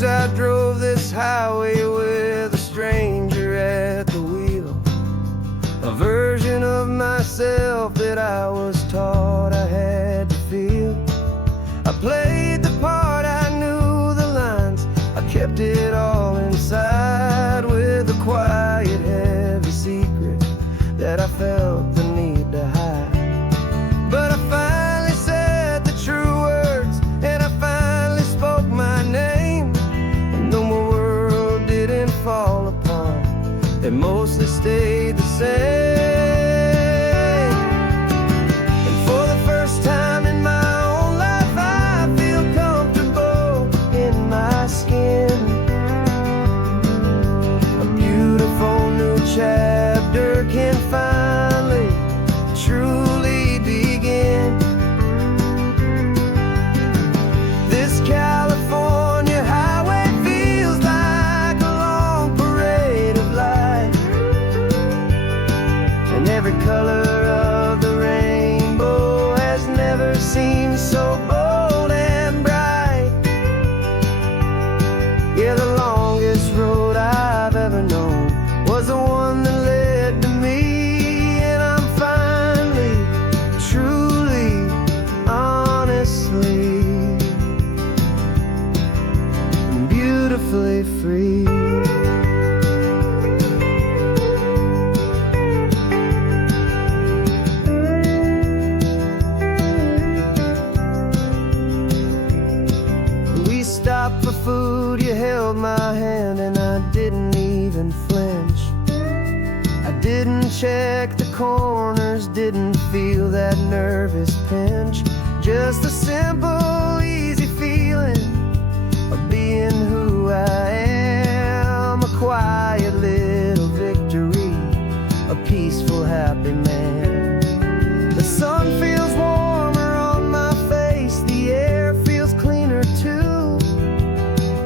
I drove this highway with a stranger at the wheel, a version of myself that I was taught I had to feel. I played the part, I knew the lines, I kept it all inside with a quiet, heavy secret that I felt the need to hide. But I finally said the true words, and I finally spoke my name. Fall apart, it mostly stayed the same. And for the first time in my own life, I feel comfortable in my skin. A beautiful new chapter can finally, truly begin. This California highway feels like a long parade of light, and every color of the rainbow has never seemed so bold and bright. Yeah, the longest road I've ever known was the one that led to me, and I'm finally, truly, honestly, beautifully free. We stopped for food, you held my hand, and I didn't even flinch. I didn't check the corners, didn't feel that nervous pinch. Just a simple, easy feeling of being who I am. A quiet little victory, a peaceful, happy man. The sun feels warmer on my face, the air feels cleaner too,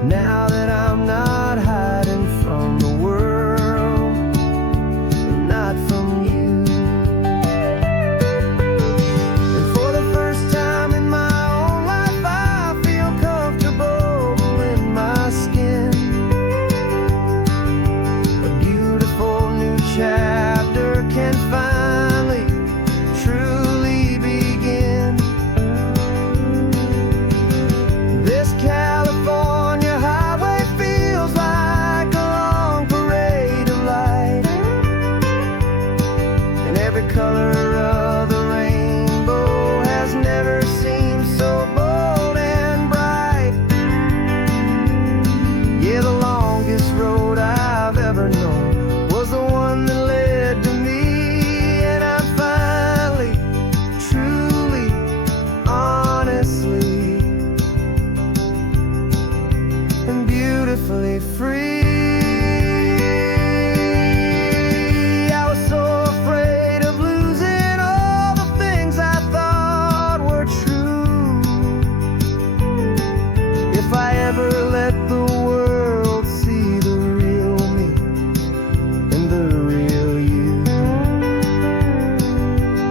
now that I'm not hiding from the world, and not from you. And for the first time in my own life, I feel comfortable in my skin. A beautiful new chapter can finally, truly begin. This California highway feels like a long parade of light, and every color of the rainbow has never seemed so bold and bright. Yeah, the longest road I've ever known was the one that led to me, and I'm finally, truly, honestly, and beautifully free. I was so afraid of losing all the things I thought were true. If I ever let the world see the real me and the real you.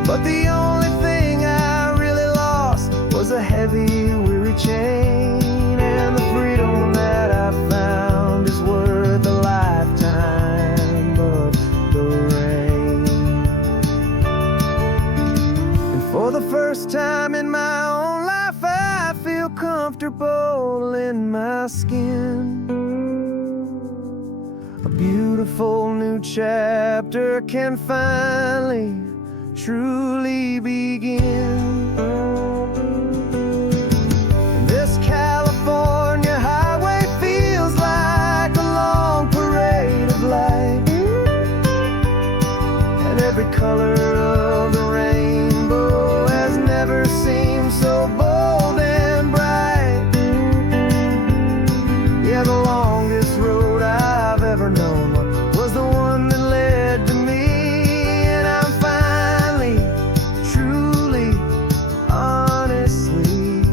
But the only thing I really lost was a heavy, weary chain, and the freedom that I found is worth a lifetime of the rain. And for the first time in my own life, I feel comfortable in my skin. A beautiful new chapter can finally, truly begin. And this California highway feels like a long parade of light, and every color of the rainbow has never seemed so bold and bright. Yeah, the longest road I've ever known was the one that led to me, and I'm finally, truly, honestly,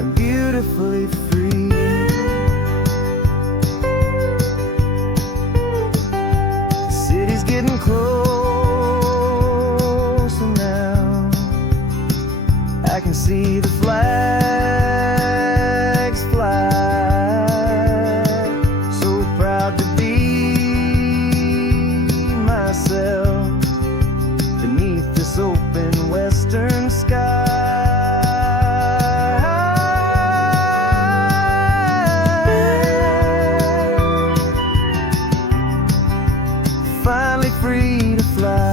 and beautifully free. getting close, and now I can see the flags fly. So proud to be myself beneath this open western sky. Finally free to fly.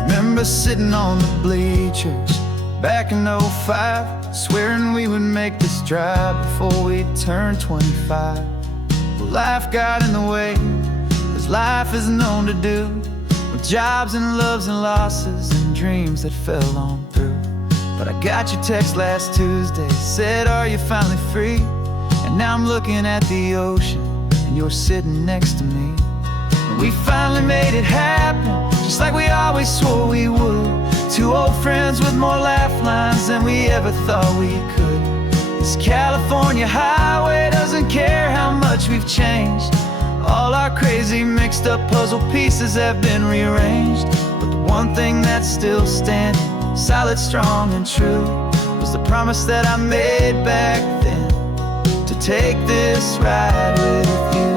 Remember sitting on the bleachers back in '05, swearing we would make this drive before we turned 25. Well, life got in the way, as life is known to do, with jobs and loves and losses and dreams that fell on through. But I got your text last Tuesday, said, are you finally free? And now I'm looking at the ocean, and you're sitting next to me. And we finally made it happen, just like we always swore we would. Two old friends with more laugh lines than we ever thought we could. This California highway doesn't care how much we've changed. All our crazy mixed up puzzle pieces have been rearranged. But the one thing that's still standing, solid, strong, and true, was the promise that I made back then, to take this ride with you.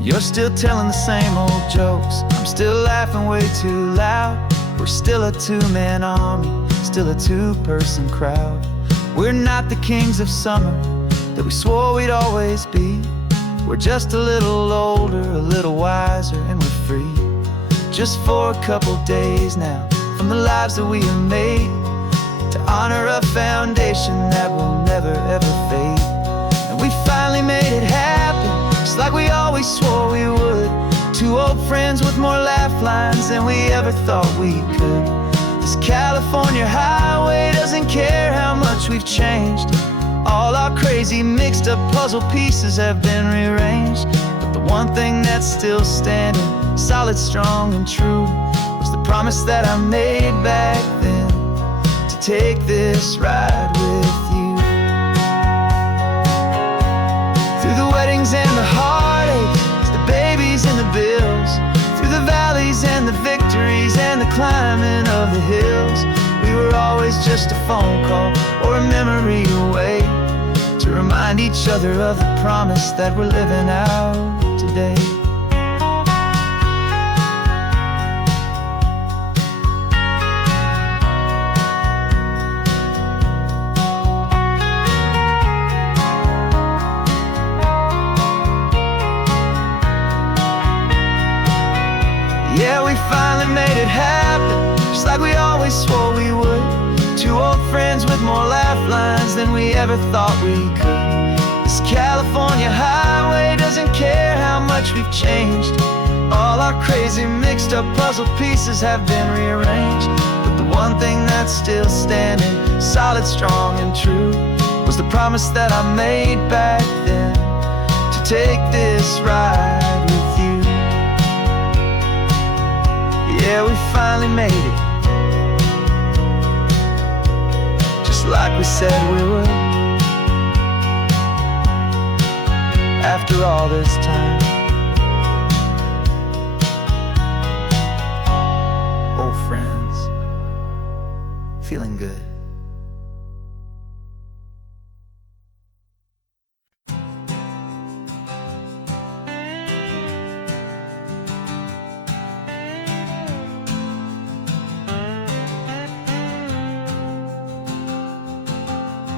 You're still telling the same old jokes, I'm still laughing way too loud. We're still a two-man army, still a two-person crowd. We're not the kings of summer that we swore we'd always be. We're just a little older, a little wiser, and we're free. Just for a couple days now, from the lives that we have made, to honor a foundation that will never ever fade. And we finally made it happen, just like we always swore we would. Two old friends with more laugh lines than we ever thought we could. This California highway doesn't care how much we've changed. All our crazy mixed up puzzle pieces have been rearranged. But the one thing that's still standing, solid, strong, and true, was the promise that I made back then, to take this ride with you. Through the weddings and the heartaches, the babies and the bills, through the valleys and the victories and the climbing of the hills, we were always just a phone call or a memory away, to remind each other of the promise that we're living out today. Yeah, we finally made it happen, just like we always swore we would. Two old friends with more laugh lines than we ever thought we could. This California highway doesn't care how much we've changed. All our crazy mixed up puzzle pieces have been rearranged. But the one thing that's still standing, solid, strong, and true, was the promise that I made back then, to take this ride with you. Yeah, we finally made it, just like we said we would. After all this time, old friends, feeling good.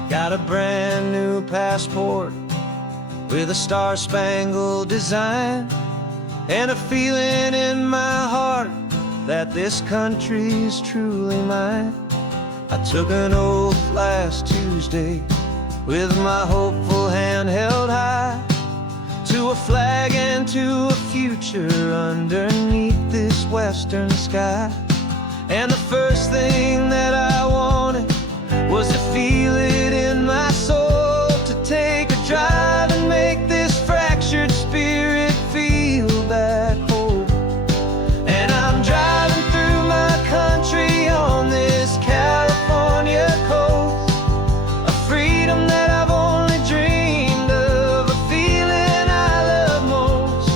Got a brand new passport with a star-spangled design, and a feeling in my heart that this country's truly mine. I took an oath last Tuesday with my hopeful hand held high to a flag and to a future underneath this western sky. And the first thing that I wanted was to feel it in my soul, to take a drive and make this fractured spirit feel back home. And I'm driving through my country on this California coast, a freedom that I've only dreamed of, a feeling I love most.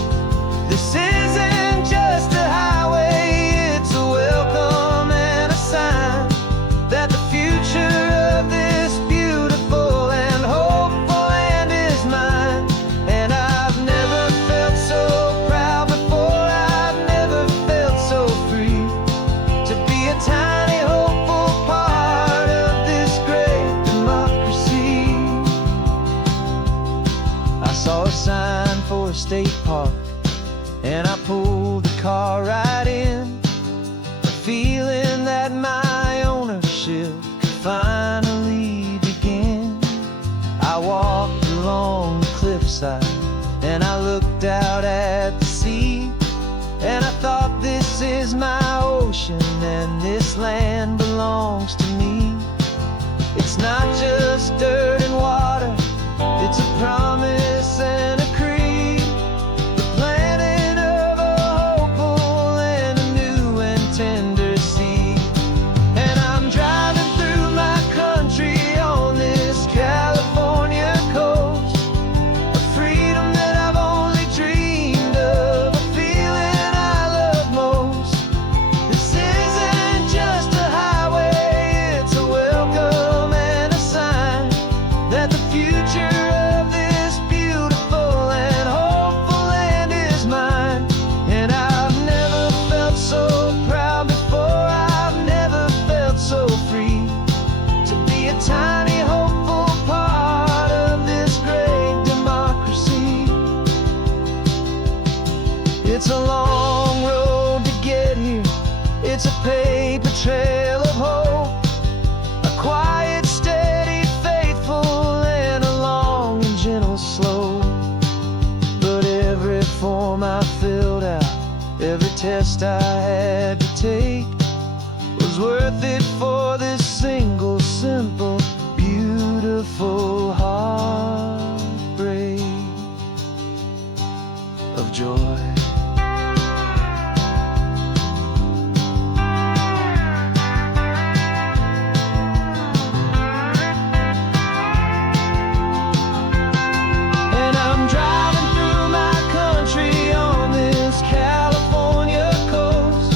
This isn't just a highway, it's a welcome and a sign that the future of this beautiful and hopeful land is mine. And I've never felt so proud before, I've never felt so free, to be a tiny hopeful part of this great democracy. I saw a sign for a state park, and I pulled the car right in, a feeling that my ownership could finally begin. I walked along the cliffside and I looked out at the sea, and I thought, this is my ocean and this land belongs to me. It's not just dirt and water, it's a promise and a creed, the planting of a hopeful and a new and tender seed. And I'm driving through my country on this California coast, a freedom that I've only dreamed of, a feeling I love most. This isn't just a highway, it's a welcome and a sign that the future of this beautiful and hopeful land is mine. And I've never felt so proud before, I've never felt so free, to be a tiny hopeful part of this great democracy. It's a long road to get here, it's a paper trail of hope, a quiet, steady, faithful, and a long and gentle slope. But every form I filled out, every test I had to take, was worth it for this single, simple, beautiful heartbreak of joy. And I'm driving through my country on this California coast,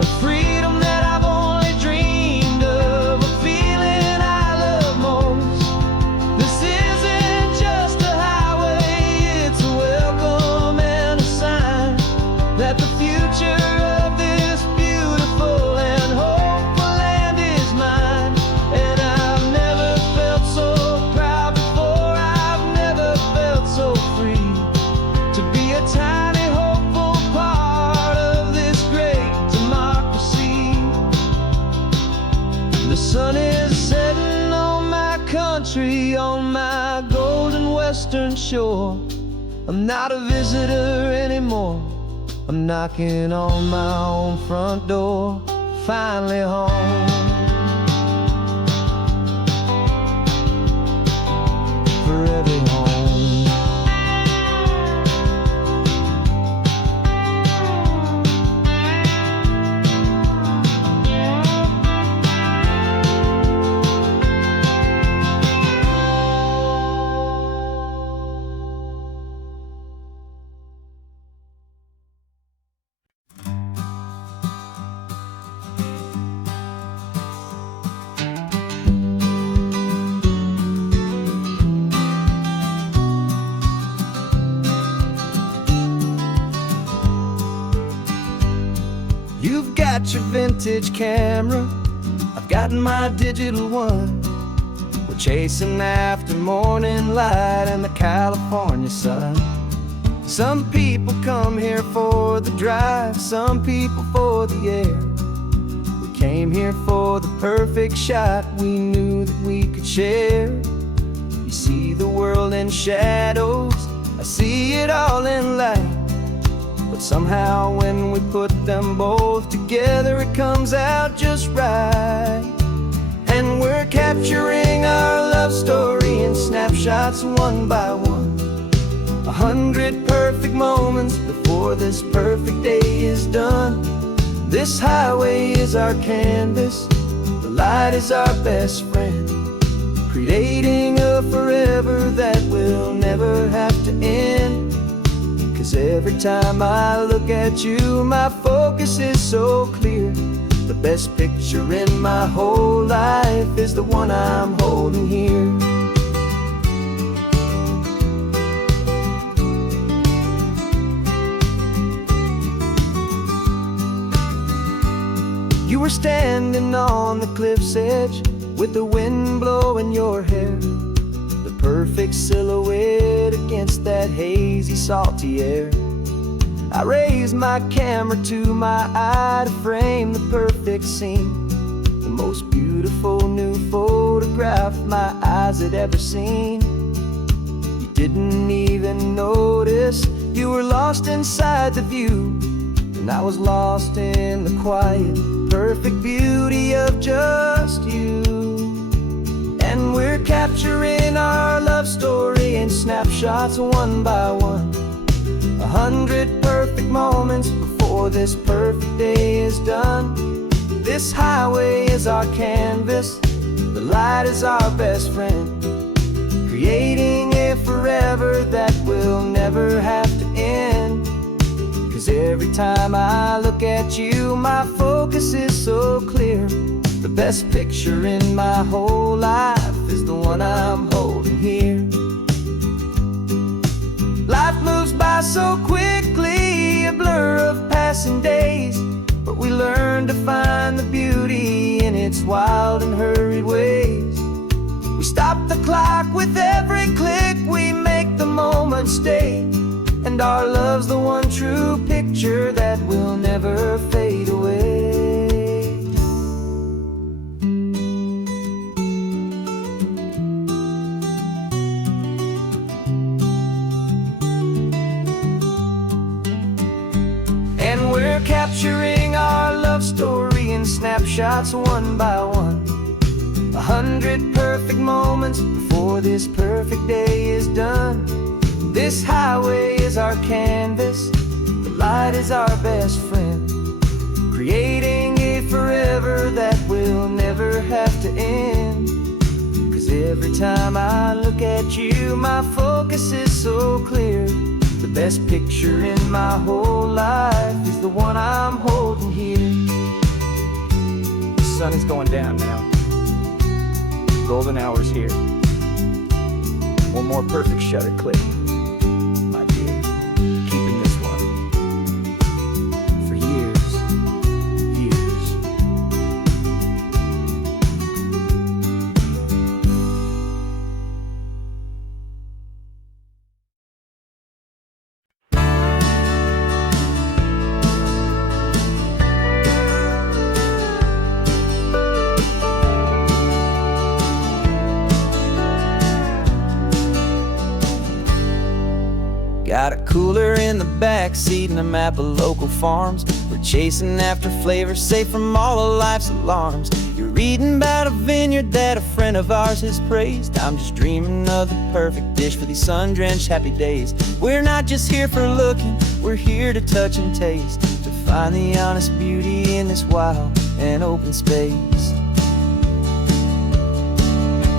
a freedom that I've only dreamed of, a feeling I love most. This isn't just a highway, it's a welcome and a sign that the future of this beautiful and hopeful land is mine. And I've never felt so proud before, I've never felt so free, to be a tiny hopeful part of this great democracy. The sun is setting on my country, on my golden western shore. I'm not a visitor anymore, I'm knocking on my own front door, finally home. Forever home. You've got your vintage camera, I've got my digital one. We're chasing after morning light and the California sun. Some people come here for the drive, some people for the air. We came here for the perfect shot we knew that we could share. You see the world in shadows, I see it all in light. But somehow when we put them both together, it comes out just right. And we're capturing our love story in snapshots one by one. 100 perfect moments before this perfect day is done. This highway is our canvas, the light is our best friend, creating a forever that will never have to end. 'Cause every time I look at you, my focus is so clear. The best picture in my whole life is the one I'm holding here. You were standing on the cliff's edge with the wind blowing your hair, the perfect silhouette against that hazy, salty air. I raised my camera to my eye to frame the perfect scene, the most beautiful new photograph my eyes had ever seen. You didn't even notice you were lost inside the view, and I was lost in the quiet, perfect beauty of just you. And we're capturing our love story in snapshots one by one. 100 perfect moments before this perfect day is done. This highway is our canvas, the light is our best friend, creating a forever that will never have to end. 'Cause every time I look at you, my focus is so clear. The best picture in my whole life is the one I'm holding here. Life moves by so quickly, a blur of passing days, but we learn to find the beauty in its wild and hurried ways. We stop the clock with every click, we make the moment stay, and our love's the one true picture that will never fade away. We're capturing our love story in snapshots one by one. 100 perfect moments before this perfect day is done. This highway is our canvas, the light is our best friend, creating a forever that will never have to end. 'Cause every time I look at you, my focus is so clear. The best picture in my whole life is the one I'm holding here. The sun is going down now. Golden hour's here. One more perfect shutter click, my dear. Keeping this one for years, years. Got a cooler in the back seat and a map of local farms. We're chasing after flavors safe from all of life's alarms. You're reading about a vineyard that a friend of ours has praised. I'm just dreaming of the perfect dish for these sun-drenched happy days. We're not just here for looking, we're here to touch and taste, to find the honest beauty in this wild and open space.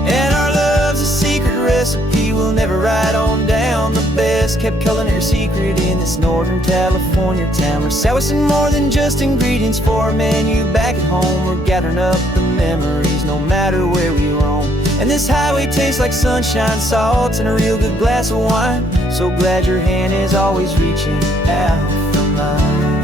And our love's a secret recipe we'll never write on down. The best kept culinary secret in this northern California town. We're sourcing more than just ingredients for a menu back at home. We're gathering up the memories no matter where we roam. And this highway tastes like sunshine, salt, and a real good glass of wine. So glad your hand is always reaching out for mine.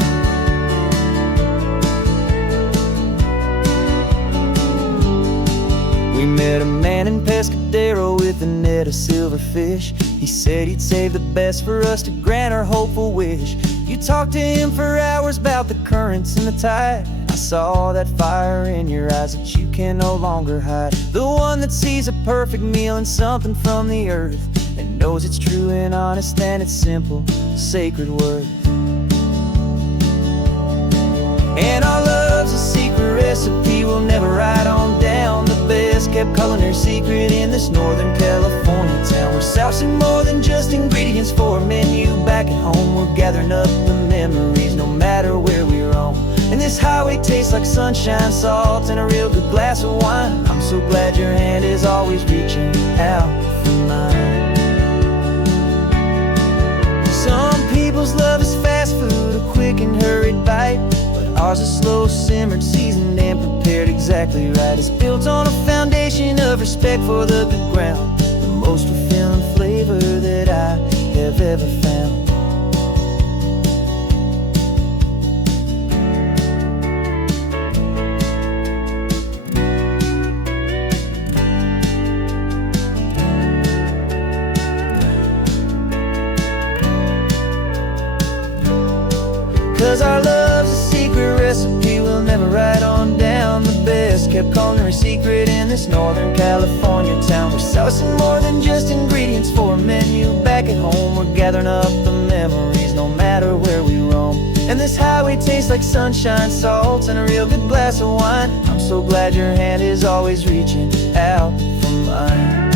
We met a man in Pescadero with a net of silverfish. He said he'd save the best for us to grant our hopeful wish. You talked to him for hours about the currents and the tide. I saw that fire in your eyes that you can no longer hide. The one that sees a perfect meal and something from the earth, and knows it's true and honest and it's simple, sacred worth. And our love's a secret recipe we'll never write on down. The best kept culinary secret in this Northern California town. We're sourcing more than just ingredients for a menu. Back at home we're gathering up the memories, no matter where we roam. And this highway tastes like sunshine, salt, and a real good glass of wine. I'm so glad your hand is always reaching out for mine. Some people's love is fast food, a quick and hurried bite. Ours is slow, simmered, seasoned, and prepared exactly right. It's built on a foundation of respect for the good ground, the most fulfilling flavor that I have ever found. 'Cause our love's a secret recipe we'll never write on down. The best kept culinary secret in this Northern California town. We're sourcing more than just ingredients for a menu. Back at home we're gathering up the memories, no matter where we roam. And this highway tastes like sunshine, salt, and a real good glass of wine. I'm so glad your hand is always reaching out for mine.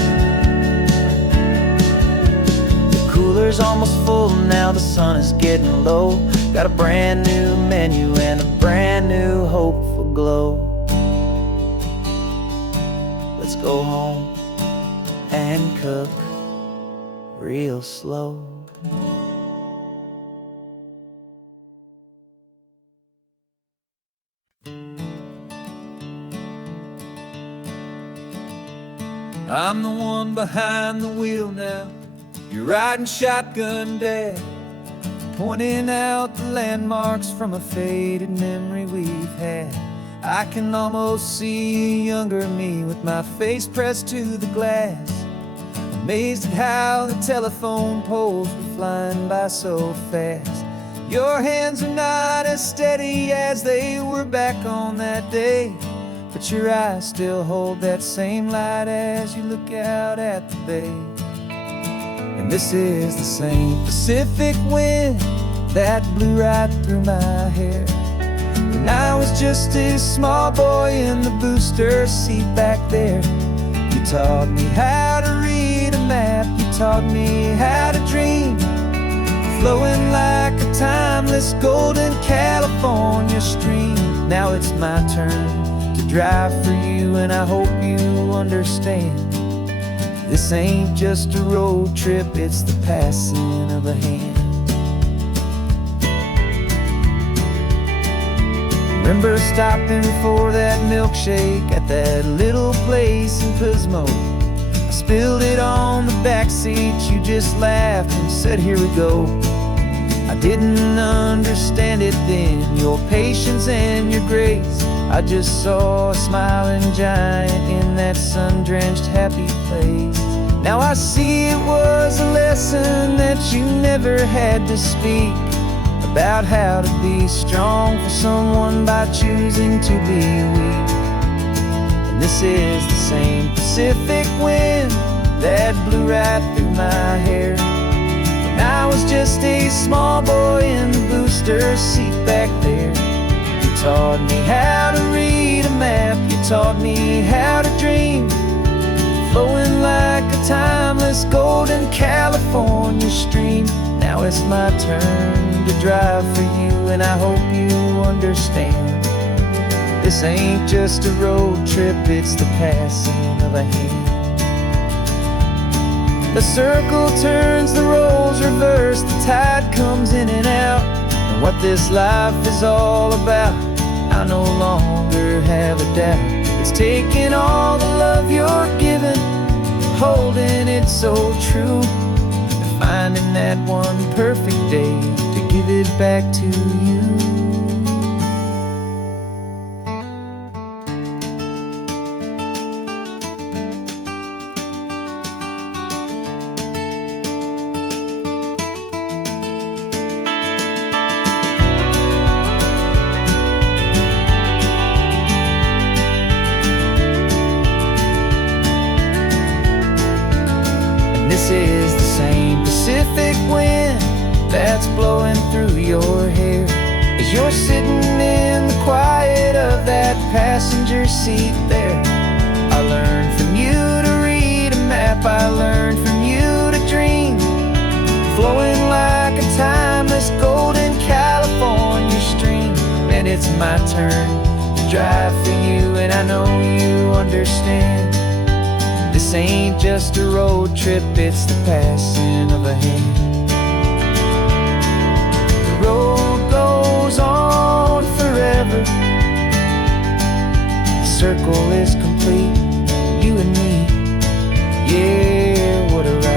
The cooler's almost full now, the sun is getting low. Got a brand new menu and a brand new hopeful glow. Let's go home and cook real slow. I'm the one behind the wheel now. You're riding shotgun, Dad, pointing out the landmarks from a faded memory we've had. I can almost see a younger me with my face pressed to the glass, amazed at how the telephone poles were flying by so fast. Your hands are not as steady as they were back on that day, but your eyes still hold that same light as you look out at the bay. And this is the same Pacific wind that blew right through my hair when I was just a small boy in the booster seat back there. You taught me how to read a map, you taught me how to dream, flowing like a timeless golden California stream. Now it's my turn to drive for you, and I hope you understand. This ain't just a road trip, it's the passing of a hand. Remember stopping for that milkshake at that little place in Pismo. I spilled it on the back seat, you just laughed and said, here we go. I didn't understand it then, your patience and your grace. I just saw a smiling giant in that sun-drenched happy place. Now I see it was a lesson that you never had to speak, about how to be strong for someone by choosing to be weak. And this is the same Pacific wind that blew right through my hair when I was just a small boy in the booster seat back there. You taught me how to read a map, you taught me how to dream, flowing like a timeless golden California stream. Now it's my turn to drive for you, and I hope you understand. This ain't just a road trip, it's the passing of a hand. The circle turns, the roles reverse, the tide comes in and out. And what this life is all about, I no longer have a doubt. It's taking all the love you're giving, holding it so true, and finding that one perfect day to give it back to you. wind that's blowing through your hair as you're sitting in the quiet of that passenger seat there. I learned from you to read a map, I learned from you to dream, flowing like a timeless golden California stream. And it's my turn to drive for you, and I know you understand. This ain't just a road trip, it's the passing of a hand. The road goes on forever, the circle is complete, you and me, yeah, what a ride.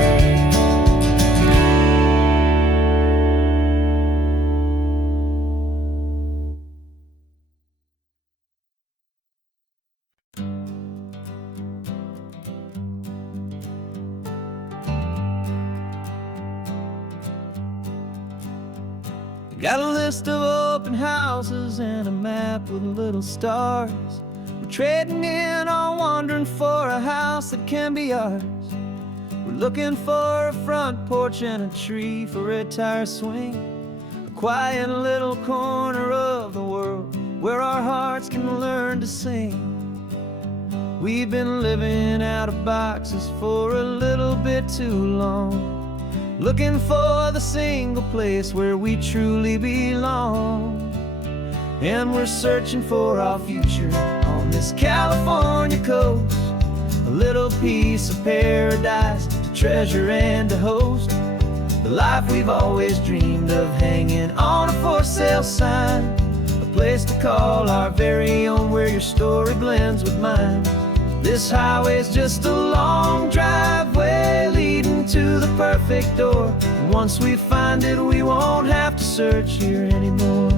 Got a list of open houses and a map with little stars. We're trading in on wandering for a house that can be ours. We're looking for a front porch and a tree for a tire swing, a quiet little corner of the world where our hearts can learn to sing. We've been living out of boxes for a little bit too long, looking for the single place where we truly belong. And we're searching for our future on this California coast, a little piece of paradise to treasure and to host, the life we've always dreamed of, hanging on a for sale sign, a place to call our very own where your story blends with mine. This highway's just a long driveway leading to the perfect door, and once we find it we won't have to search here anymore.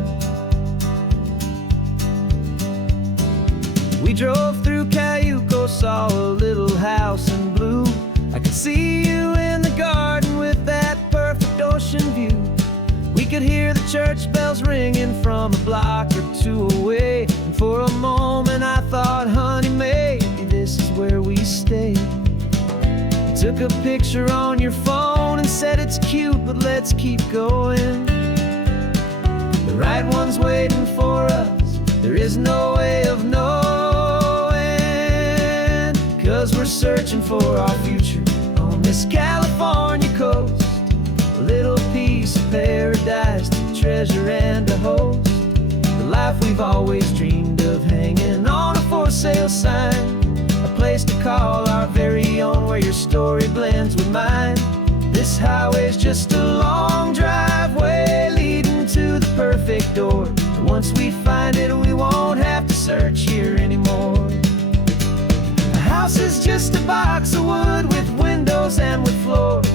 We drove through Cayuco, saw a little house in blue. I could see you in the garden with that perfect ocean view. We could hear the church bells ringing from a block or two away, and for a moment I thought, honey, maybe this is where we stay. You took a picture on your phone and said it's cute, but let's keep going. The right one's waiting for us, there is no way of knowing, 'cause we're searching for our future on this California coast, a little piece of paradise to treasure and to host, the life we've always dreamed of, hanging on a for sale sign, a place to call our very own where your story blends with mine. This highway's just a long driveway leading to the perfect door, and once we find it we won't have to search here anymore. A house is just a box of wood with windows and with floors,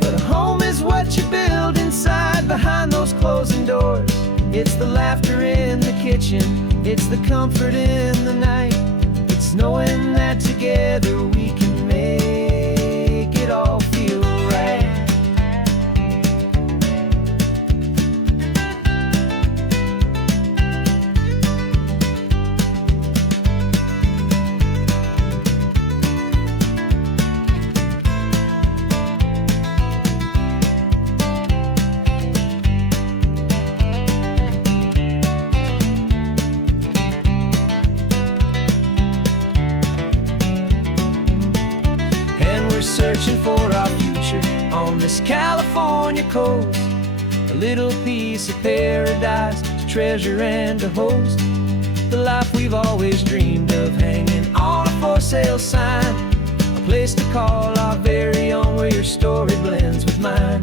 but a home is what you build inside behind those closing doors. It's the laughter in the kitchen, it's the comfort in the night, it's knowing that together we can make it all feel right. Searching for our future on this California coast, a little piece of paradise to treasure and to host, the life we've always dreamed of, hanging on a for sale sign, a place to call our very own where your story blends with mine.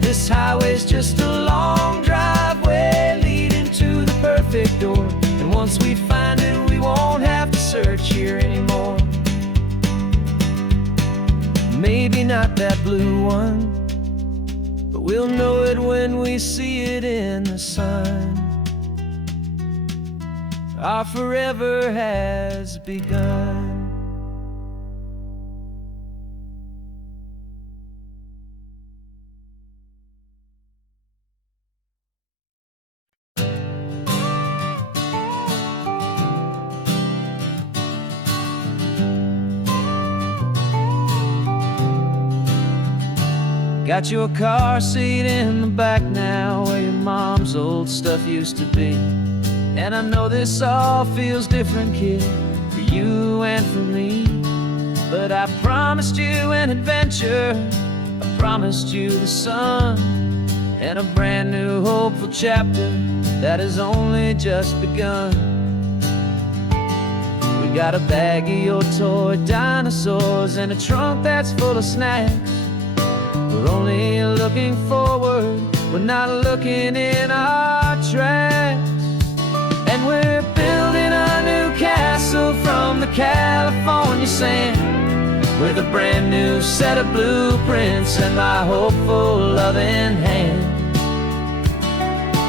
This highway's just a long driveway leading to the perfect door, and once we find it we won't have to search here anymore. Maybe not that blue one, but we'll know it when we see it in the sun. Our forever has begun. Got your car seat in the back now, where your mom's old stuff used to be. And I know this all feels different, kid, for you and for me. But I promised you an adventure, I promised you the sun, and a brand new hopeful chapter that has only just begun. We got a bag of your toy dinosaurs and a trunk that's full of snacks. We're only looking forward, we're not looking in our tracks. And we're building a new castle from the California sand, with a brand new set of blueprints and my hopeful loving hand.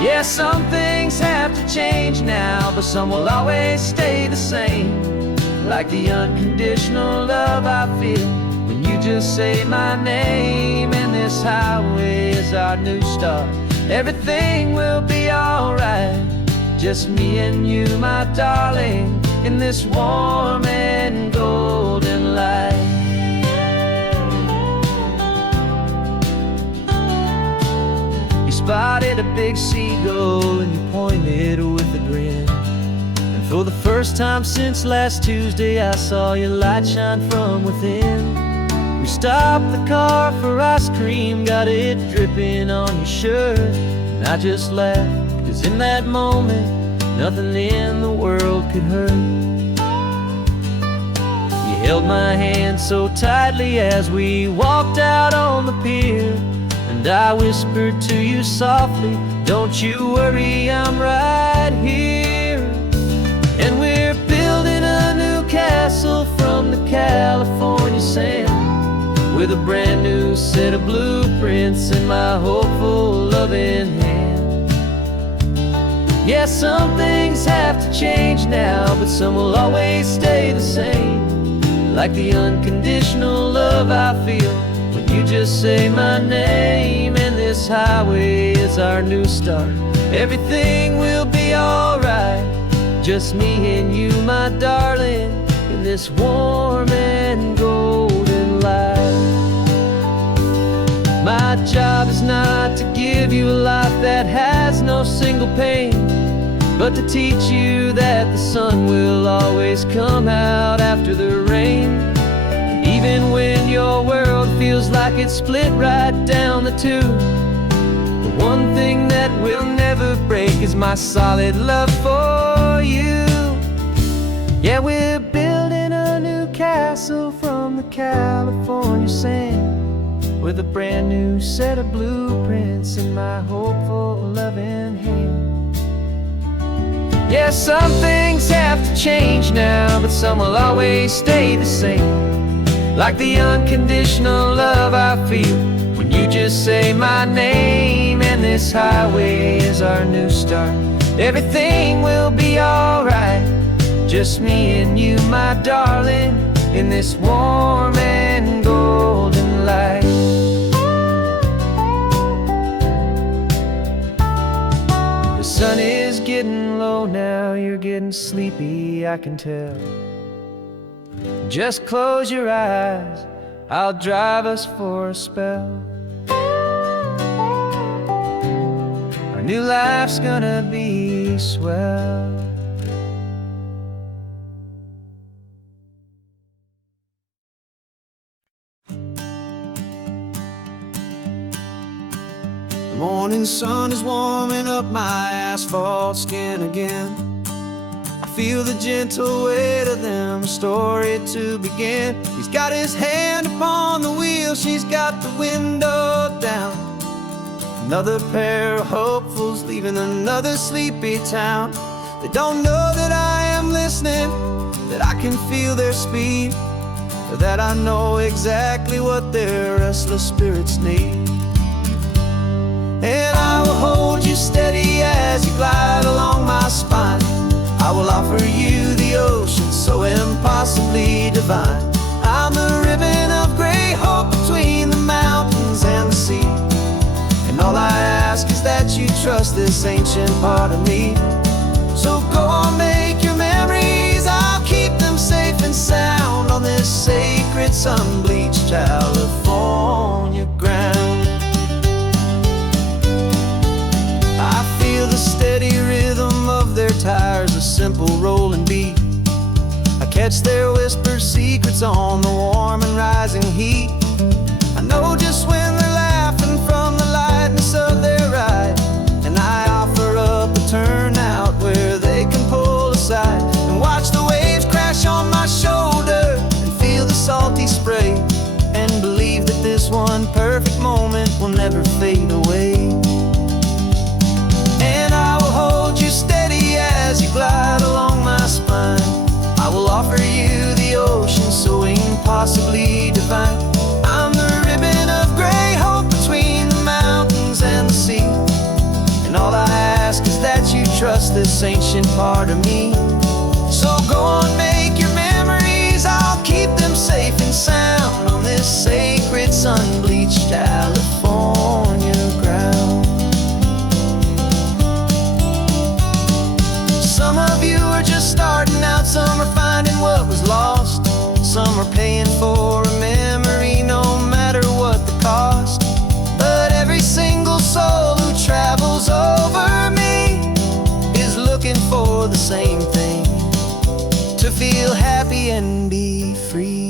Yeah, some things have to change now, but some will always stay the same. Like the unconditional love I feel when you just say my name. And this highway is our new start. Everything will be alright, just me and you, my darling, in this warm and golden light. You spotted a big seagull and you pointed with a grin. And for the first time since last Tuesday, I saw your light shine from within. We stopped the car for ice cream, got it dripping on your shirt. And I just laughed, 'cause in that moment, nothing in the world could hurt. You held my hand so tightly as we walked out on the pier, and I whispered to you softly, don't you worry, I'm right here. And we're building a new castle from the California sand, with a brand new set of blueprints in my hopeful loving hand. Yeah, some things have to change now, but some will always stay the same. Like the unconditional love I feel when you just say my name. And this highway is our new start. Everything will be alright, just me and you, my darling, in this warm and golden light. My job is not to give you a life that has no single pain, but to teach you that the sun will always come out after the rain. Even when your world feels like it's split right down the two, the one thing that will never break is my solid love for you. Yeah, we're building a new castle from the California sand, with a brand new set of blueprints in my hopeful loving hand. Yeah, some things have to change now, but some will always stay the same. Like the unconditional love I feel when you just say my name. And this highway is our new start. Everything will be alright, just me and you, my darling, in this warm and golden light. The sun is getting low now, you're getting sleepy, I can tell. Just close your eyes, I'll drive us for a spell. Our new life's gonna be swell. The morning sun is warming up my asphalt skin again. I feel the gentle weight of them, a story to begin. He's got his hand upon the wheel, she's got the window down. Another pair of hopefuls leaving another sleepy town. They don't know that I am listening, that I can feel their speed, or that I know exactly what their restless spirits need. And I will hold you steady as you glide along my spine. I will offer you the ocean so impossibly divine. I'm the ribbon of gray hope between the mountains and the sea. And all I ask is that you trust this ancient part of me. So go on, make your memories, I'll keep them safe and sound on this sacred sun-bleached California ground. simple rolling beat. I catch their whispered secrets on the warm and rising heat. I know just when they're laughing from the lightness of their ride, and I offer up a turnout where they can pull aside and watch the waves crash on my shoulder and feel the salty spray, and believe that this one perfect moment will never fade away. And I will hold you steady as you glide along my spine. I will offer you the ocean so impossibly divine. I'm the ribbon of gray hope between the mountains and the sea, and all I ask is that you trust this ancient part of me. So go on, make your memories, I'll keep them safe and sound on this sacred sun-bleached California ground. Some of you are just starting out, some are finding what was lost, some are paying for a memory no matter what the cost. But every single soul who travels over me is looking for the same thing: to feel happy and be free.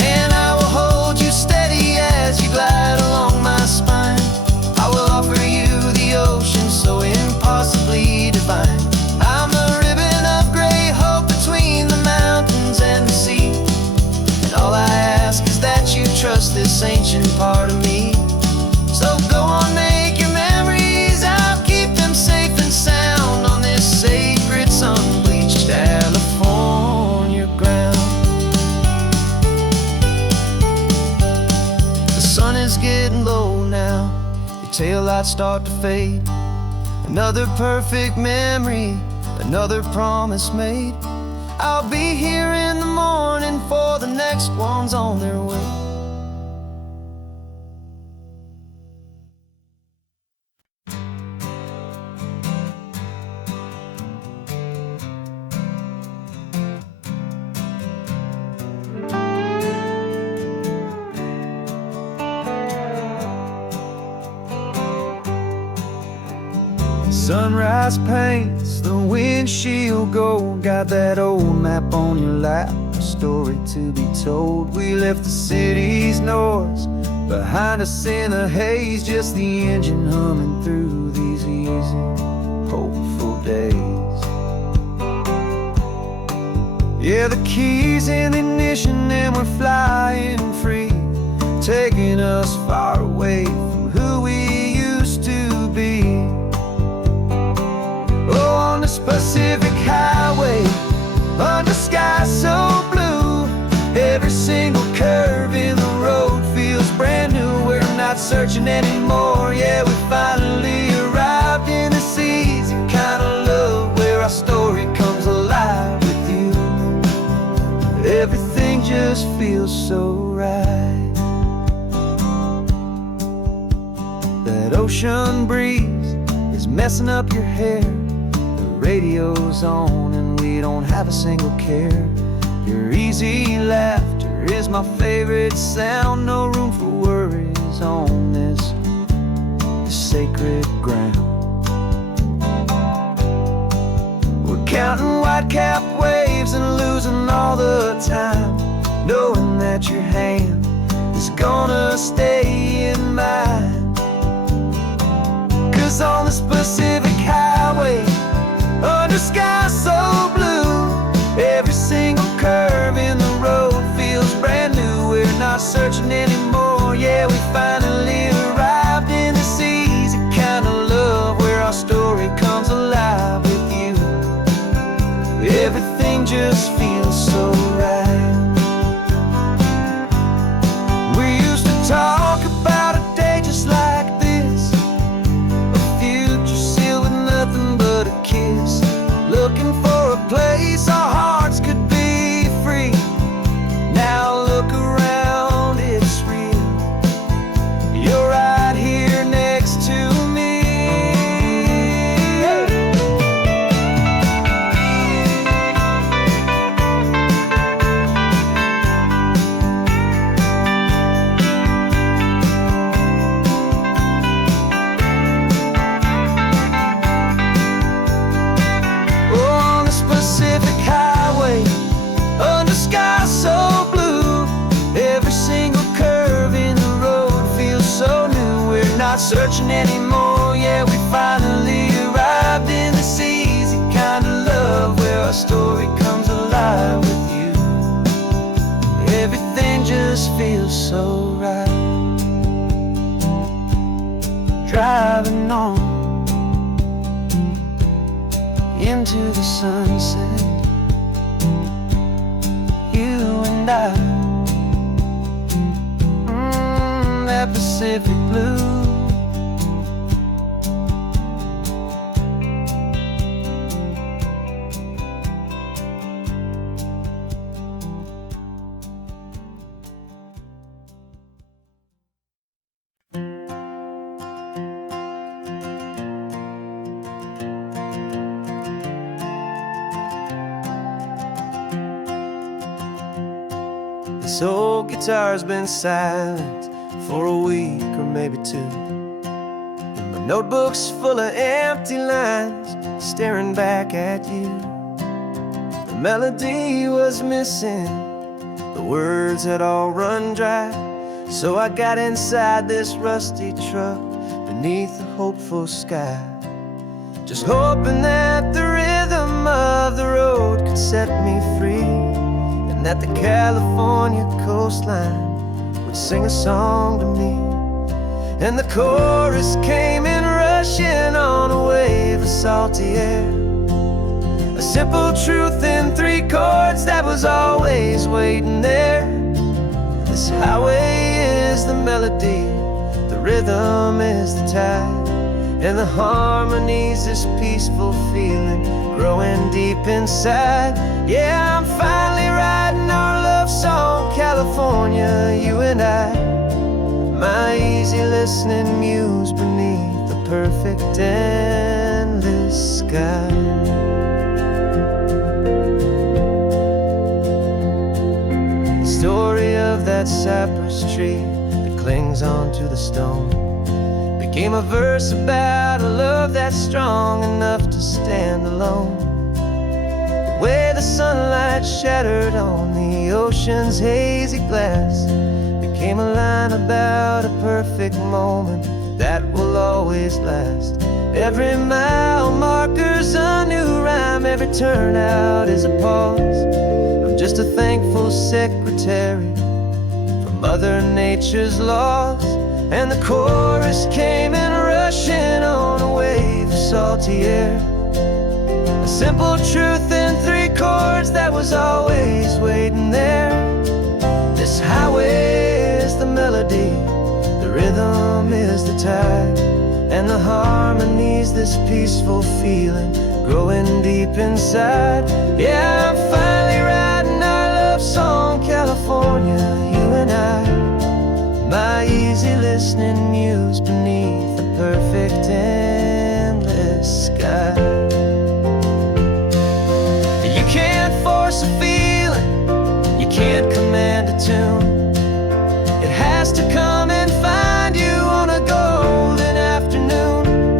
And I will hold you steady as you glide along my spine. I will offer you the ocean so impossibly divine. I'm the ribbon of gray hope between the mountains and the sea, and all I ask is that you trust this ancient part of me. So go on, make your memories, I'll keep them safe and sound on this sacred sun-bleached California ground. The sun is getting low now, your taillights start to fade. Another perfect memory, another promise made. I'll be here in the morning for the next ones on their way. Sunrise paints the windshield gold. Got that old map on your lap, a story to be told. We left the city's noise behind us in the haze, just the engine humming through these easy, hopeful days. Yeah, the keys in the ignition and we're flying free, taking us far away from who we used to be. Oh, on this Pacific highway, under sky so blue, every single curve in the road feels brand new. We're not searching anymore, yeah, we finally arrived in this easy kind of love where our story comes alive with you. Everything just feels so right. That ocean breeze is messing up your hair, radio's on and we don't have a single care. Your easy laughter is my favorite sound. No room for worries on this sacred ground. We're counting white-capped waves and losing all the time, knowing that your hand is gonna stay in mine. 'Cause on this Pacific highway, under sky so blue, every single curve in the road feels brand new. We're not searching anymore, yeah, we finally arrived in this easy kind of love where our story comes alive with you. Everything just feels so right. We used to talk about a day just searching anymore. Yeah, we finally arrived in this easy kind of love where our story comes alive with you. Everything just feels so right. Driving on into the sunset, you and I, that Pacific blue. This old guitar's been silent for a week or maybe two, and my notebook's full of empty lines staring back at you. The melody was missing, the words had all run dry, so I got inside this rusty truck beneath a hopeful sky, just hoping that the rhythm of the road could set me free, that the California coastline would sing a song to me. And the chorus came in rushing on a wave of salty air, a simple truth in 3 chords that was always waiting there. This highway is the melody, the rhythm is the tide, and the harmony's this peaceful feeling growing deep inside. Yeah, I'm finally writing our love song, California, you and I, my easy listening muse beneath the perfect endless sky. The story of that cypress tree that clings onto the stone became a verse about a love that's strong enough to stand alone. The way the sunlight shattered on the ocean's hazy glass became a line about a perfect moment that will always last. Every mile marker's a new rhyme, every turnout is a pause. I'm just a thankful secretary for Mother Nature's laws. And the chorus came in rushing on a wave of salty air, a simple truth in 3 chords that was always waiting there. This highway is the melody, the rhythm is the tide, and the harmony's this peaceful feeling growing deep inside. Yeah, I'm finally writing our love song, California, you and I, my easy listening muse beneath the perfect endless sky. You can't force a feeling, you can't command a tune. It has to come and find you on a golden afternoon.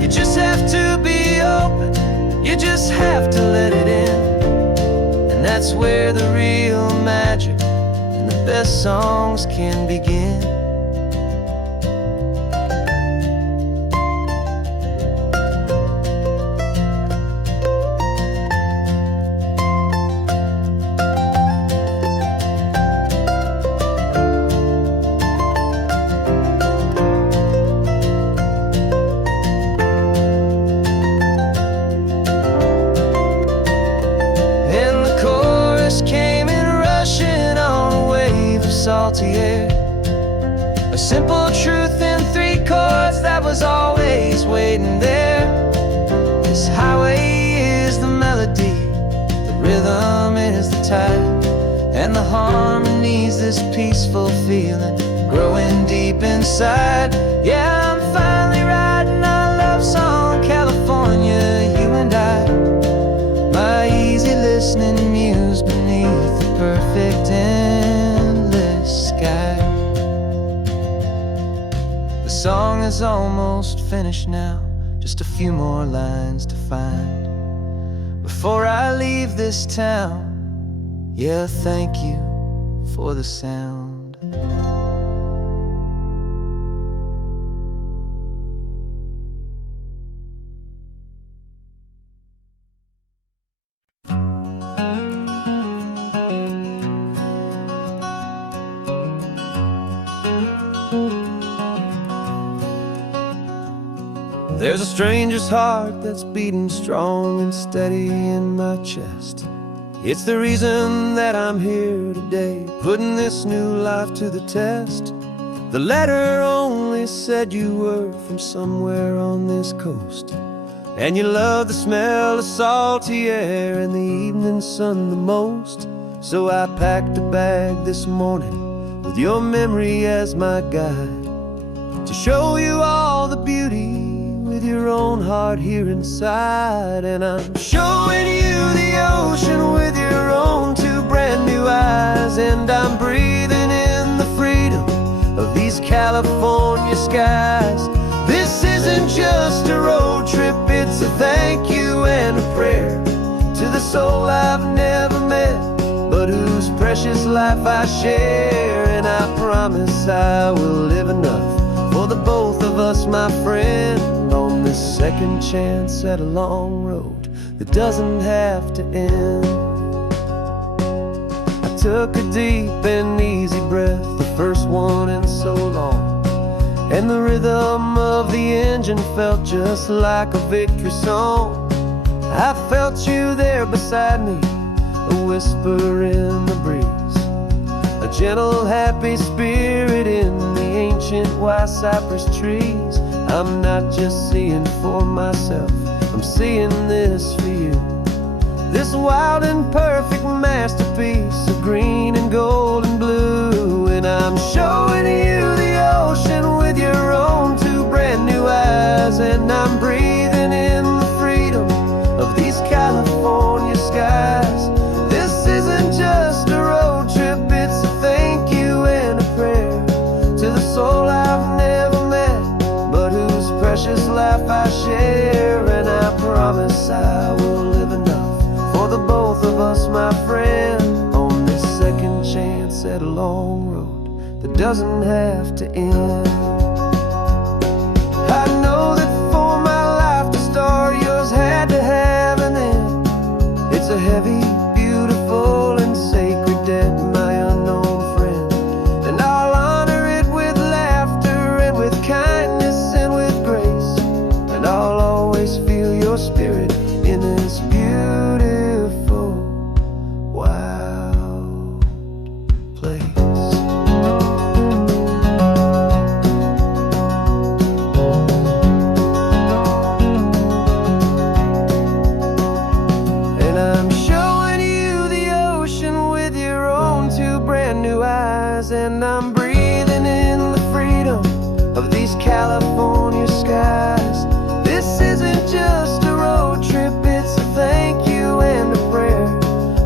You just have to be open, you just have to let it in, and that's where the real magic, the best songs can begin. And the chorus came in rushing on a wave of salty air, a simple truth in 3 chords that was always waiting there. This highway is the melody, the rhythm is the tide, and the harmony's this peaceful feeling growing deep inside. Yeah, I'm finally writing our love song, California, you and I, my easy listening muse beneath the perfect endless sky. The song is almost finished now, just a few more lines to find before I leave this town. Yeah, thank you for the sound. There's a stranger's heart that's beating strong and steady in my chest. It's the reason that I'm here today, putting this new life to the test. The letter only said you were from somewhere on this coast, and you love the smell of salty air and the evening sun the most. So I packed a bag this morning with your memory as my guide, to show you all the beauty with your own heart here inside. And I'm showing you the ocean with your own two brand new eyes, and I'm breathing in the freedom of these California skies. This isn't just a road trip, it's a thank you and a prayer to the soul I've never met, but whose precious life I share. And I promise I will live enough for the both of us, my friend, on this second chance at a long road that doesn't have to end. I took a deep and easy breath, the first one in so long, and the rhythm of the engine felt just like a victory song. I felt you there beside me, a whisper in the breeze, a gentle happy spirit in the ancient white cypress trees. I'm not just seeing for myself, I'm seeing this for you, this wild and perfect masterpiece of green and gold and blue. And I'm showing you the ocean with your own two brand new eyes, and I'm breathing in the freedom of these California skies. This isn't just a road trip, it's a thank you and a prayer to the soul I've never met, but whose precious life I share. And I promise I will live enough for the both of us, my friend, on this second chance at a long road that doesn't have to end. I know that for my life to start, yours had to have an end. It's a heavy, beautiful, and sacred debt, my unknown friend, and I'll honor it with laughter and with kindness and with grace, and I'll always feel your spirit in this beautiful, wild place. And I'm showing you the ocean with your own two brand new eyes, and I'm breathing in the freedom of these California skies. This isn't just a road trip, it's a thank you and a prayer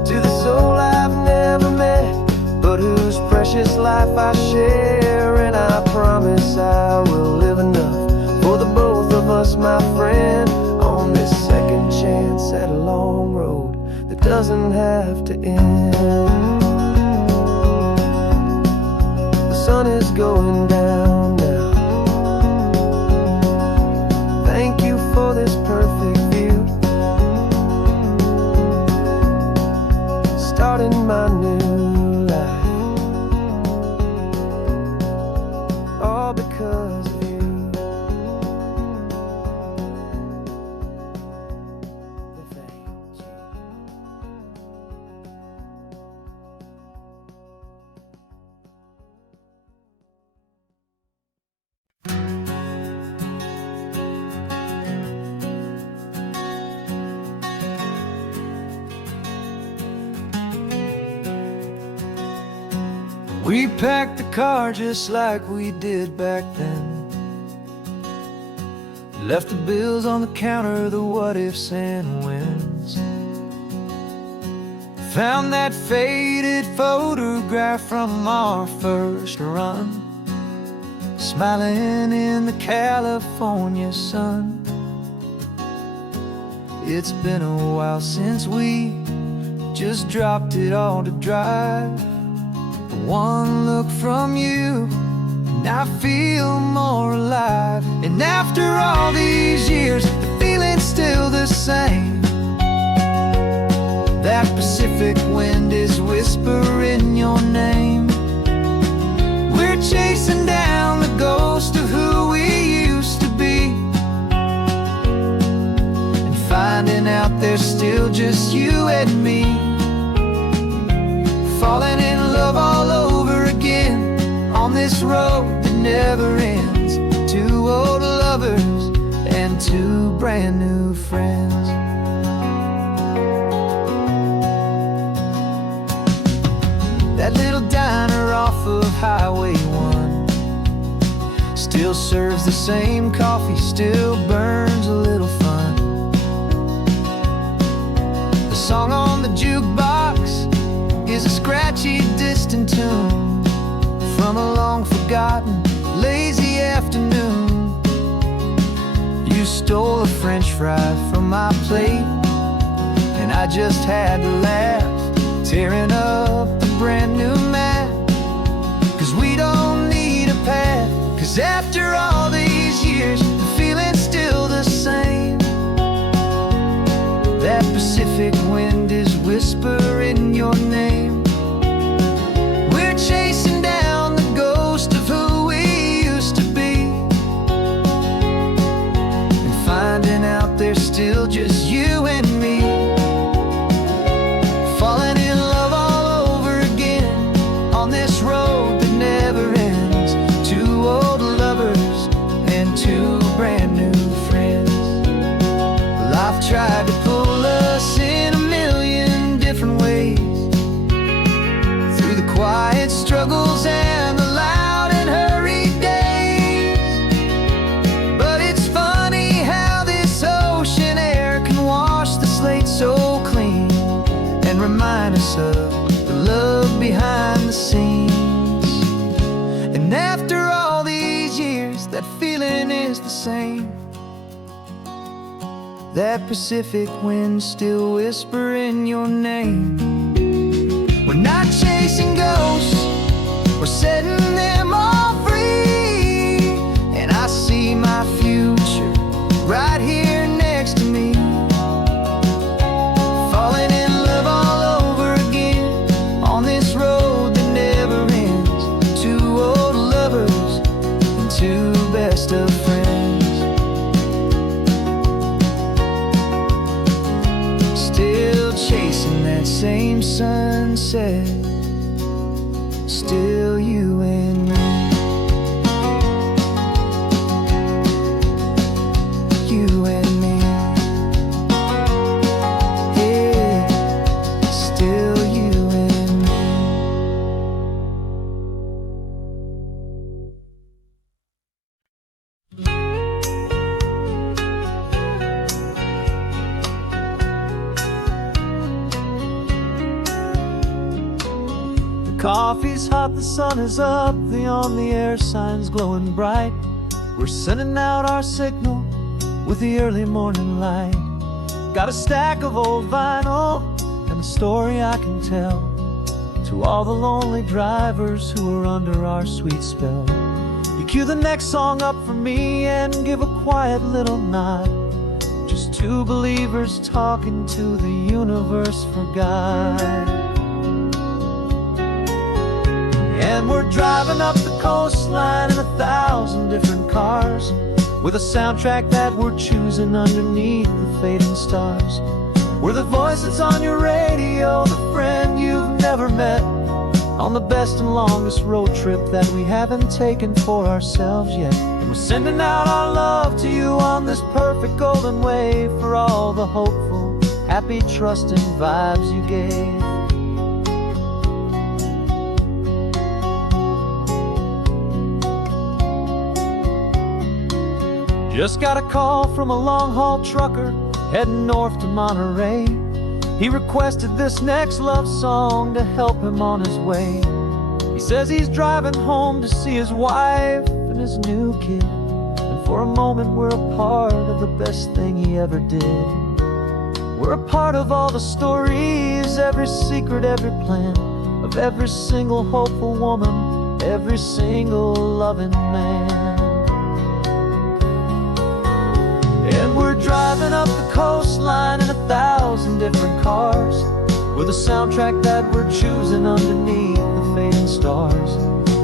to the soul I've never met, but whose precious life I share. And I promise I will live enough for the both of us, my friend, on this second chance at a long road that doesn't have to end. The sun is going down now. Thank you for this perfect view, starting my new life, all because of you. Thank you. We packed the car just like we did back then, left the bills on the counter, the what ifs and whens, found that faded photograph from our first run, smiling in the California sun. It's been a while since we just dropped it all to drive. One look from you and I feel more alive. And after all these years, the feeling's still the same. That Pacific wind is whispering your name. We're chasing down the ghost of who we used to be, there's still just you and me, falling in love all over again on this road that never ends. Two old lovers and two brand new friends. That little diner off of Highway 1 still serves the same coffee, still burns a little fun. The song on the jukebox is a scratchy, distant tune from a long-forgotten, lazy afternoon. You stole a French fry from my plate, and I just had to laugh, tearing up the brand new map. 'Cause we don't need a path, 'cause after all these years, the feeling's still the same. That Pacific wind is whispering your name. We're chasing down the ghost of who we used to be, and finding out there's still just you and me, falling in love all over again on this road that never ends. Two old lovers and two brand new friends. Life tried to pull us in a million different ways, through the quiet struggles and the loud and hurried days. But it's funny how this ocean air can wash the slate so clean and remind us of the love behind the scenes. And after all these years, that feeling is the same. That Pacific wind still whispering your name. We're not chasing ghosts, we're setting them all free. And I see my future right here next to me, falling in love all over again on this road that never ends. Two old lovers and two best of friends, still chasing that same sunset, still you and me. You and me. Yeah, still you and me. Coffee's hot, the sun is up, the on-the-air sign's glowing bright. We're sending out our signal with the early morning light. Got a stack of old vinyl and a story I can tell to all the lonely drivers who are under our sweet spell. You cue the next song up for me and give a quiet little nod. Just two believers talking to the universe for God. And we're driving up the coastline in 1,000 different cars, with a soundtrack that we're choosing underneath the fading stars. We're the voice that's on your radio, the friend you've never met, on the best and longest road trip that we haven't taken for ourselves yet. And we're sending out our love to you on this perfect golden wave, for all the hopeful, happy, trusting vibes you gave. Just got a call from a long-haul trucker heading north to Monterey. He requested this next love song to help him on his way. He says he's driving home to see his wife and his new kid, and for a moment we're a part of the best thing he ever did. We're a part of all the stories, every secret, every plan, of every single hopeful woman, every single loving man. And we're driving up the coastline in 1,000 different cars, with a soundtrack that we're choosing underneath the fading stars.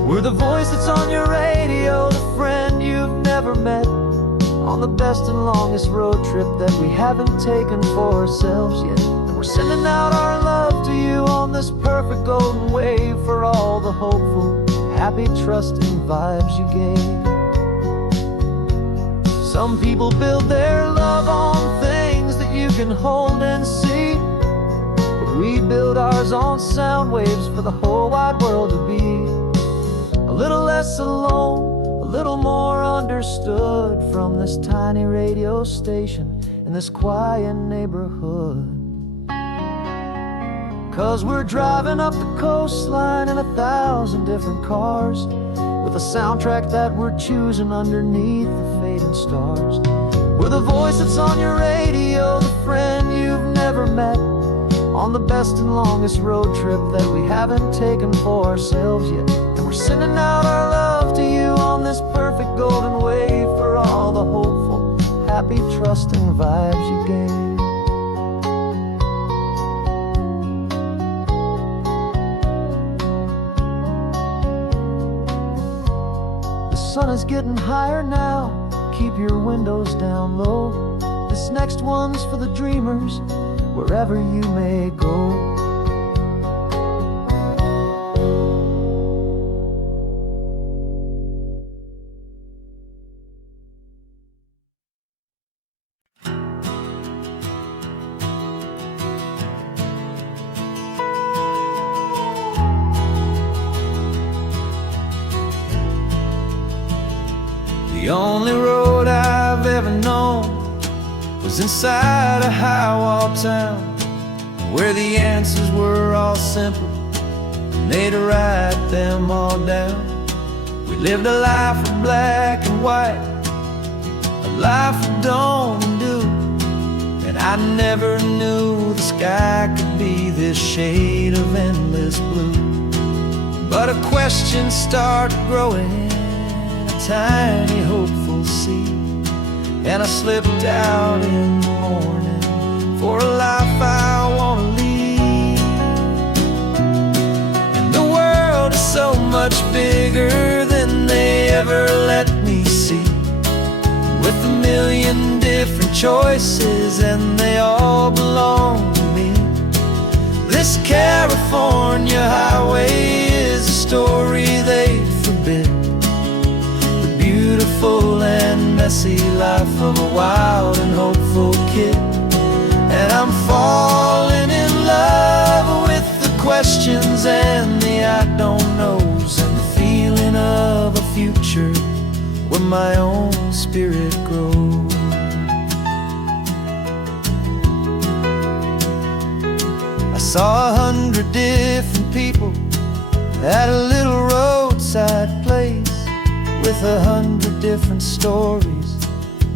We're the voice that's on your radio, the friend you've never met, on the the best and longest road trip that we haven't taken for ourselves yet. And we're sending out our love to you on this perfect golden wave for all the hopeful, happy, trusting vibes you gave. Some people build their love on things that you can hold and see, but we build ours on sound waves for the whole wide world to be a little less alone, a little more understood from this tiny radio station in this quiet neighborhood. 'Cause we're driving up the coastline in 1,000 different cars, with a soundtrack that we're choosing underneath the fading stars. We're the voice that's on your radio, the friend you've never met, on the best and longest road trip that we haven't taken for ourselves yet. And we're sending out our love to you on this perfect golden wave for all the hopeful, happy, trusting vibes you gave. The sun is getting higher now, keep your windows down low. This next one's for the dreamers, wherever you may go. The only road I've ever known was inside a high-wall town, where the answers were all simple, and they'd write them all down. We lived a life of black and white, a life of dawn and dew, and I never knew the sky could be this shade of endless blue. But a question started growing, tiny hopeful seed, and I slipped out in the morning for a life I want to lead. And the world is so much bigger than they ever let me see, with a million different choices and they all belong to me. This California highway is a story they forbid, beautiful and messy life of a wild and hopeful kid. And I'm falling in love with the questions and the I don't knows, and the feeling of a future where my own spirit grows. I saw 100 different people at a little roadside place, with 100 different stories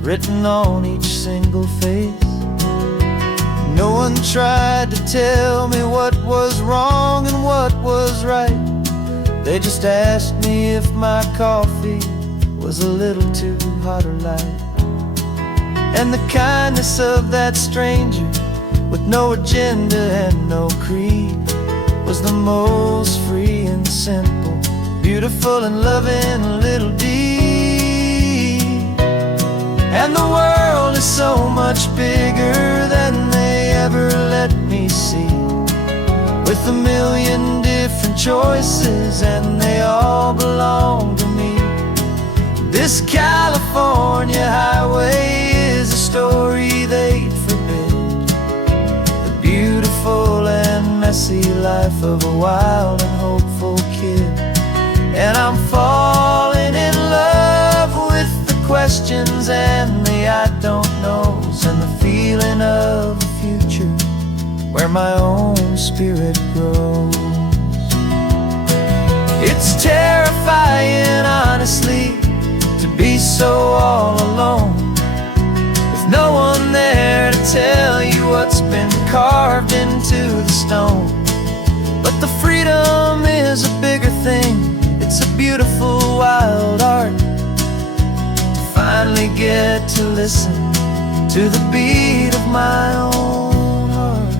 written on each single face. No one tried to tell me what was wrong and what was right. They just asked me if my coffee was a little too hot or light. And the kindness of that stranger, with no agenda and no creed, was the most free and simple, beautiful and loving little deed. And the world is so much bigger than they ever let me see, with a million different choices and they all belong to me. This California highway is a story they'd forbid, the beautiful and messy life of a wild and hopeful kid. And I'm falling in love with the questions and the I don't knows, and the feeling of a future where my own spirit grows. It's terrifying, honestly, to be so all alone, with no one there to tell you what's been carved into the stone. But the freedom is a bigger thing, it's a beautiful wild art, to finally get to listen to the beat of my own heart.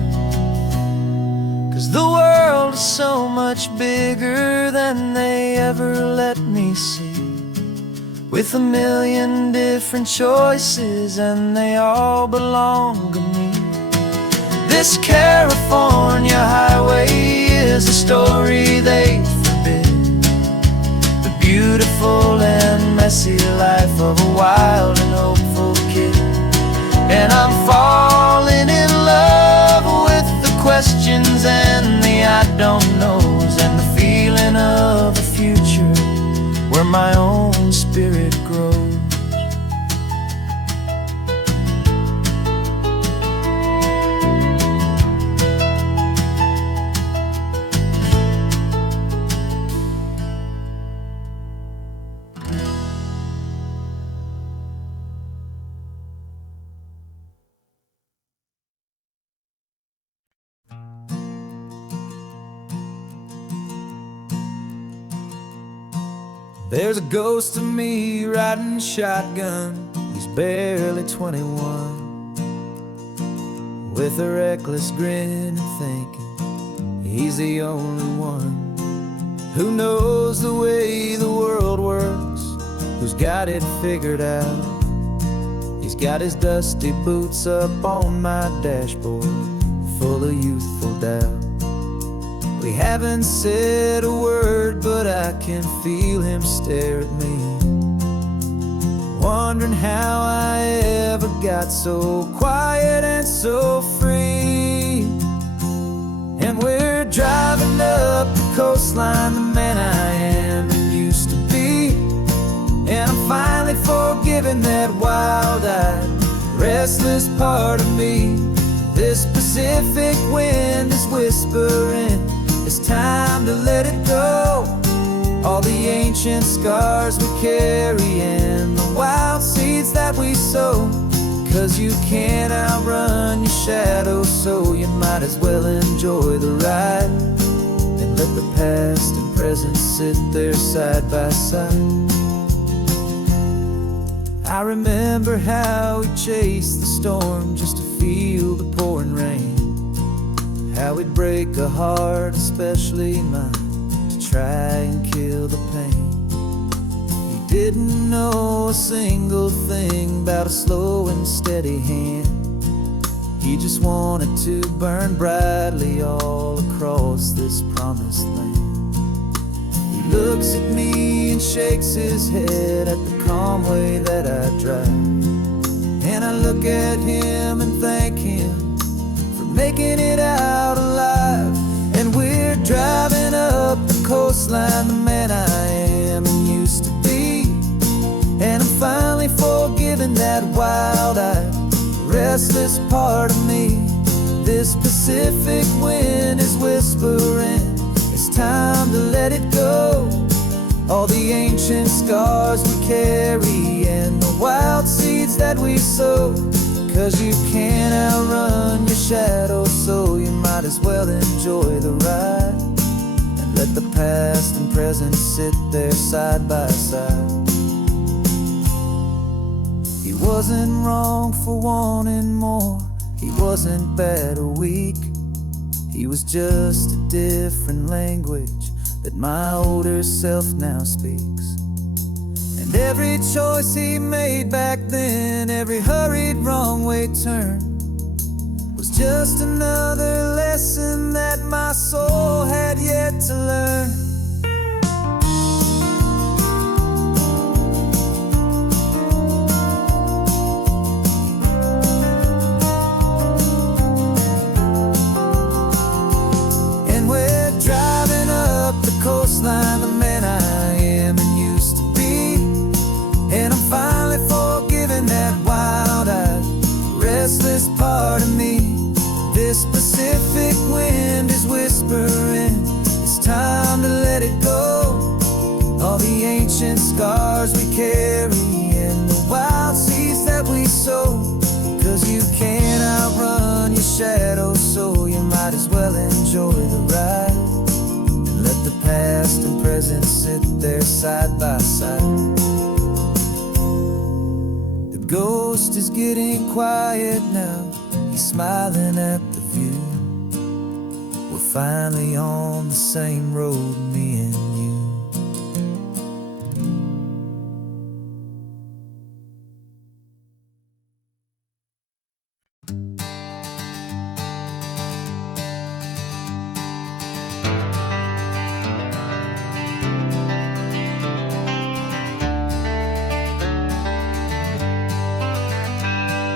'Cause the world is so much bigger than they ever let me see, with a million different choices, and they all belong to me. This California highway is a story they forbid, the beautiful and messy life of a wild and hopeful kid. And I'm falling in love with the questions and the I don't knows, and the feeling of a future where my own spirit grows. There's a ghost of me riding shotgun. He's barely 21, with a reckless grin and thinking he's the only one who knows the way the world works, who's got it figured out. He's got his dusty boots up on my dashboard, full of youthful doubt. We haven't said a word, but I can feel him stare at me, wondering how I ever got so quiet and so free. And we're driving up the coastline, the man I am and used to be. And I'm finally forgiving that wild-eyed, restless part of me. This Pacific wind is whispering, it's time to let it go. All the ancient scars we carry and the wild seeds that we sow. 'Cause you can't outrun your shadow, so you might as well enjoy the ride, and let the past and present sit there side by side. I remember how we chased the storm just to feel the pouring rain, how we'd break a heart, especially mine, to try and kill the pain. He didn't know a single thing about a slow and steady hand. He just wanted to burn brightly all across this promised land. He looks at me and shakes his head at the calm way that I drive, and I look at him and thank him for making it out alive. And we're driving up the coastline, the man I am and used to be. And I'm finally forgiving that wild-eyed, restless part of me. This Pacific wind is whispering, it's time to let it go. All the ancient scars we carry and the wild seeds that we sow. 'Cause you can't outrun your shadow, so you might as well enjoy the ride, and let the past and present sit there side by side. He wasn't wrong for wanting more, he wasn't bad or weak. He was just a different language that my older self now speaks. And every choice he made back then, every hurried wrong way turn, was just another lesson that my soul had yet to learn. And we're driving up the coastline, the man I am and used to be. And I'm finally forgiving that wild-eyed, restless part of me. This Pacific wind is whispering, it's time to let it go. All the ancient scars we carry and the wild seeds that we sow. 'Cause you can't outrun your shadow, so you might as well enjoy the ride, and let the past and present sit there side by side. The ghost is getting quiet now, he's smiling at the view. We're finally on the same road, me and you.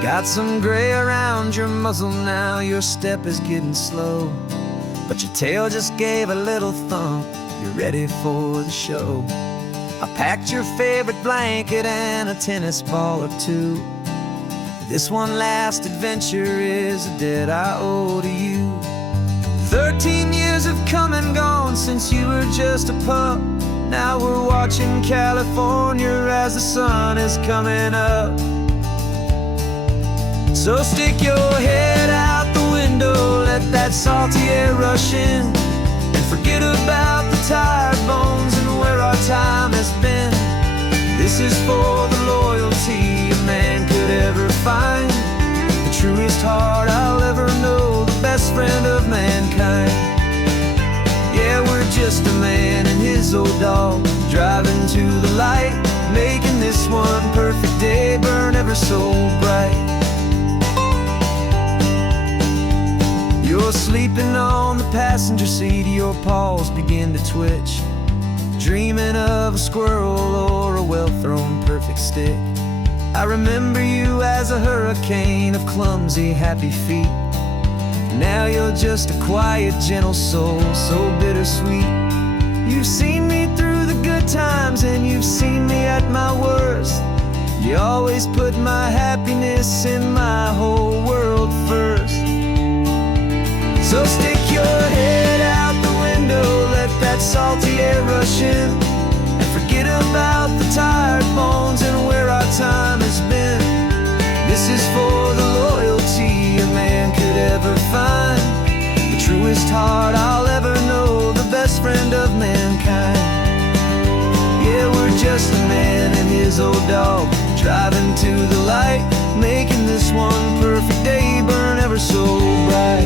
Got some gray around your muzzle now, your step is getting slow, but your tail just gave a little thump, you're ready for the show. I packed your favorite blanket and a tennis ball or two. This one last adventure is a debt I owe to you. 13 years have come and gone since you were just a pup. Now we're watching California as the sun is coming up. So stick your head out the window, let that salty air rush in, and forget about the tired bones and where our time has been. This is for the loyalty a man could ever find, the truest heart I'll ever know, the best friend of mankind. Yeah, we're just a man and his old dog, driving to the light, making this one perfect day burn ever so bright. You're sleeping on the passenger seat, your paws begin to twitch, dreaming of a squirrel or a well-thrown perfect stick. I remember you as a hurricane of clumsy, happy feet. Now you're just a quiet, gentle soul, so bittersweet. You've seen me through the good times and you've seen me at my worst. You always put my happiness in my whole world first. So stick your head out the window, let that salty air rush in, and forget about the tired bones and where our time has been. This is for the loyalty a man could ever find, the truest heart I'll ever know, the best friend of mankind. Yeah, we're just a man and his old dog, driving to the light, making this one perfect day burn ever so bright.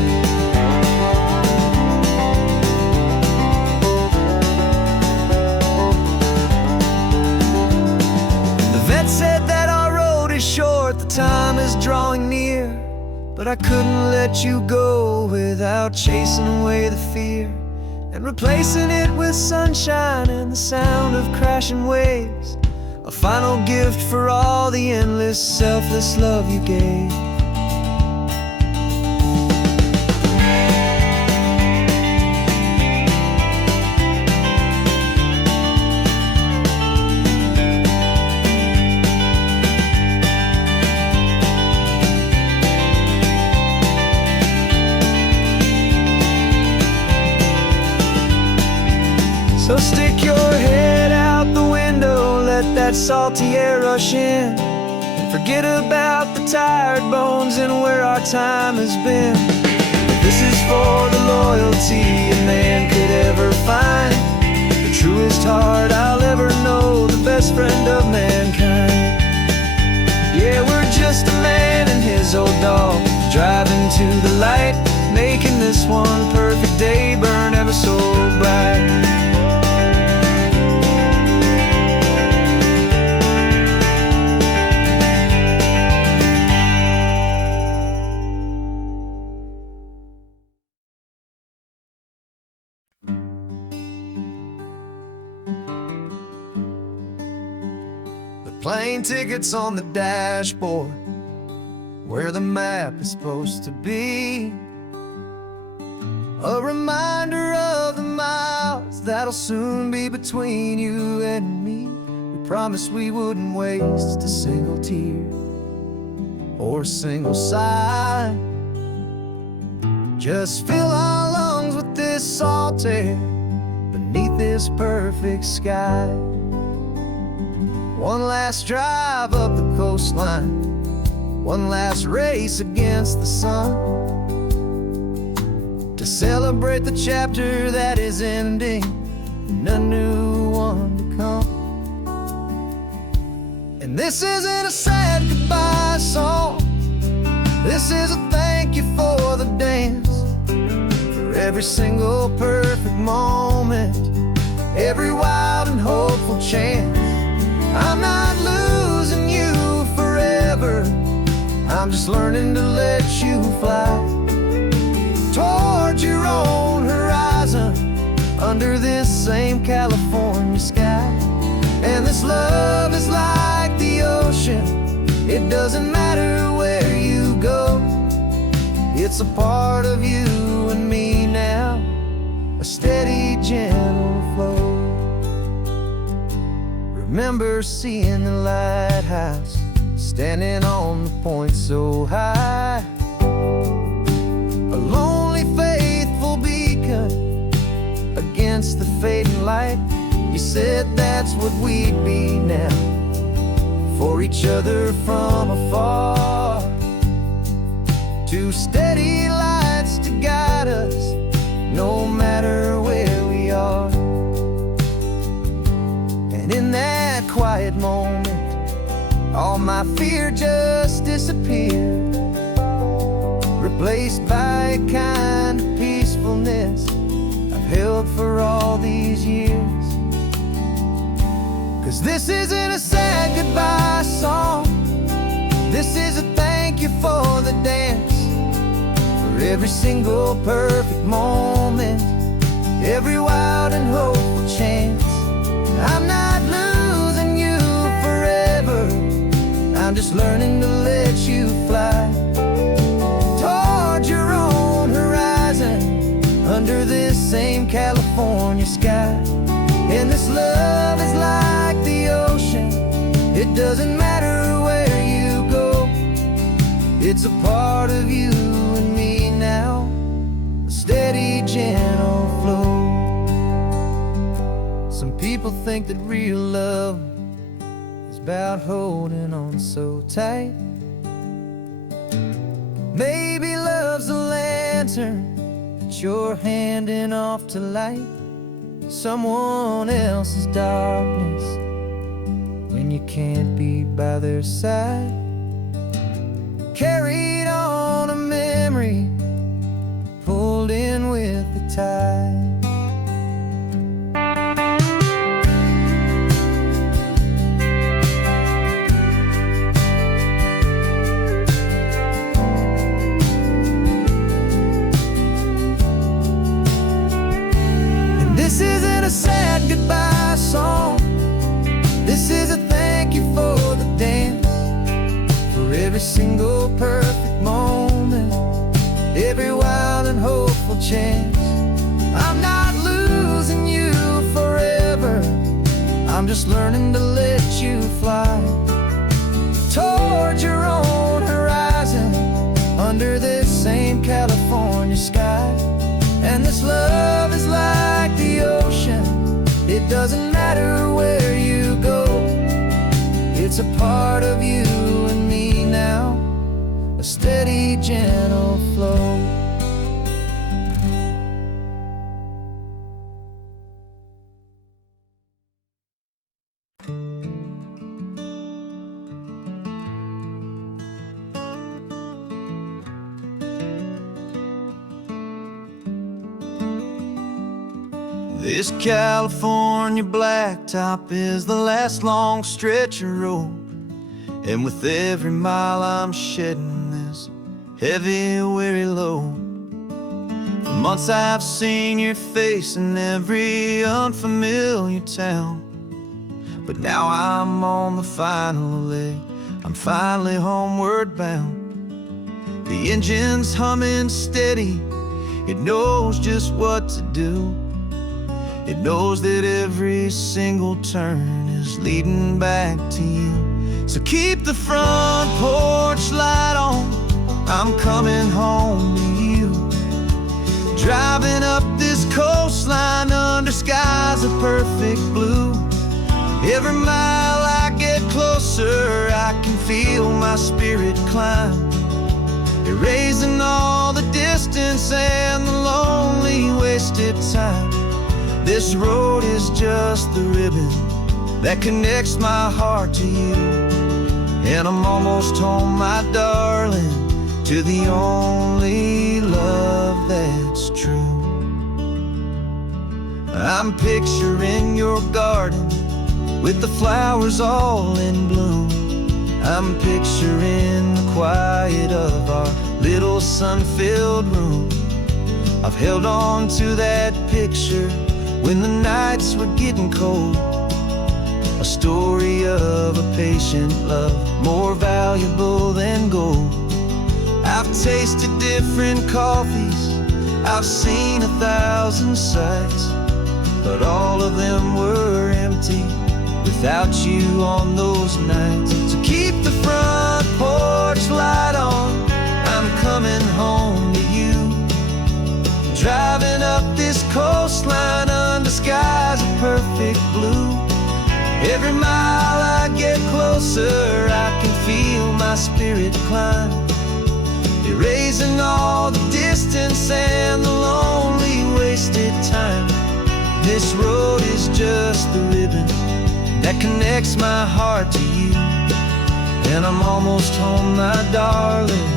Vet said that our road is short, the time is drawing near, but I couldn't let you go without chasing away the fear, and replacing it with sunshine and the sound of crashing waves, a final gift for all the endless, selfless love you gave. So stick your head out the window, let that salty air rush in, and forget about the tired bones and where our time has been. This is for the loyalty a man could ever find, the truest heart I'll ever know, the best friend of mankind. Yeah, we're just a man and his old dog, driving to the light, making this one perfect day burn ever so bright. Plane tickets on the dashboard, where the map is supposed to be, a reminder of the miles that'll soon be between you and me. We promised we wouldn't waste a single tear or a single sigh, just fill our lungs with this salt air beneath this perfect sky. One last drive up the coastline, one last race against the sun, to celebrate the chapter that is ending and a new one to come. And this isn't a sad goodbye song, this is a thank you for the dance, for every single perfect moment, every wild and hopeful chance. I'm not losing you forever, I'm just learning to let you fly toward your own horizon, under this same California sky. And this love is like the ocean, It doesn't matter where you go, it's a part of you and me now, a steady, gentle flow. Remember seeing the lighthouse, standing on the point so high, a lonely, faithful beacon against the fading light. You said that's what we'd be now, for each other from afar. Two steady lights to guide us, no matter where we are. And in that quiet moment, all my fear just disappeared, replaced by a kind of peacefulness I've held for all these years. 'Cause this isn't a sad goodbye song, this is a thank you for the dance, for every single perfect moment, every wild and hopeful chance. I'm not losing you forever, I'm just learning to let you fly toward your own horizon, under this same California sky. And this love is like the ocean, it doesn't matter where you go, it's a part of you and me now, a steady, gentle flow. Some people think that real love is about holding on so tight. Maybe love's a lantern that you're handing off to light someone else's darkness when you can't be by their side. Carried on a memory, pulled in with the tide. This isn't a sad goodbye song, this is a thank you for the dance, for every single perfect moment, every wild and hopeful chance. I'm not losing you forever, I'm just learning to let you fly toward your own horizon, under this same California sky. And this love is like the ocean, it doesn't matter where you go, it's a part of you and me now, a steady, gentle flow. This California blacktop is the last long stretch of road, and with every mile I'm shedding this heavy, weary load. For months I've seen your face in every unfamiliar town, but now I'm on the final leg, I'm finally homeward bound. The engine's humming steady, it knows just what to do. It knows that every single turn is leading back to you. So keep the front porch light on, I'm coming home to you. Driving up this coastline under skies of perfect blue. Every mile I get closer, I can feel my spirit climb, erasing all the distance and the lonely wasted time. This road is just the ribbon that connects my heart to you, and I'm almost home, my darling, to the only love that's true. I'm picturing your garden with the flowers all in bloom. I'm picturing the quiet of our little sun-filled room. I've held on to that picture when the nights were getting cold, a story of a patient love, more valuable than gold. I've tasted different coffees, I've seen 1,000 sights, but all of them were empty without you on those nights. So keep the front porch light on, I'm coming home to you. Driving up this coastline under skies of perfect blue. Every mile I get closer, I can feel my spirit climb, erasing all the distance and the lonely wasted time. This road is just the ribbon that connects my heart to you, and I'm almost home, my darling,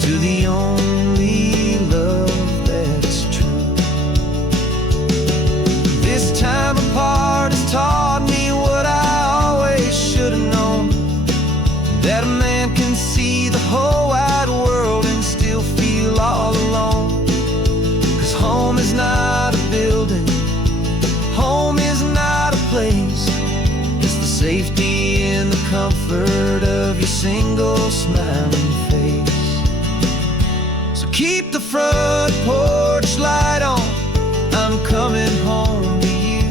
to the only love that's true. This time apart has taught me what I always should have known, that a man can see the whole wide world and still feel all alone. 'Cause home is not a building, home is not a place, it's the safety and the comfort of your single smiling face. So keep the front porch light on, I'm coming home to you.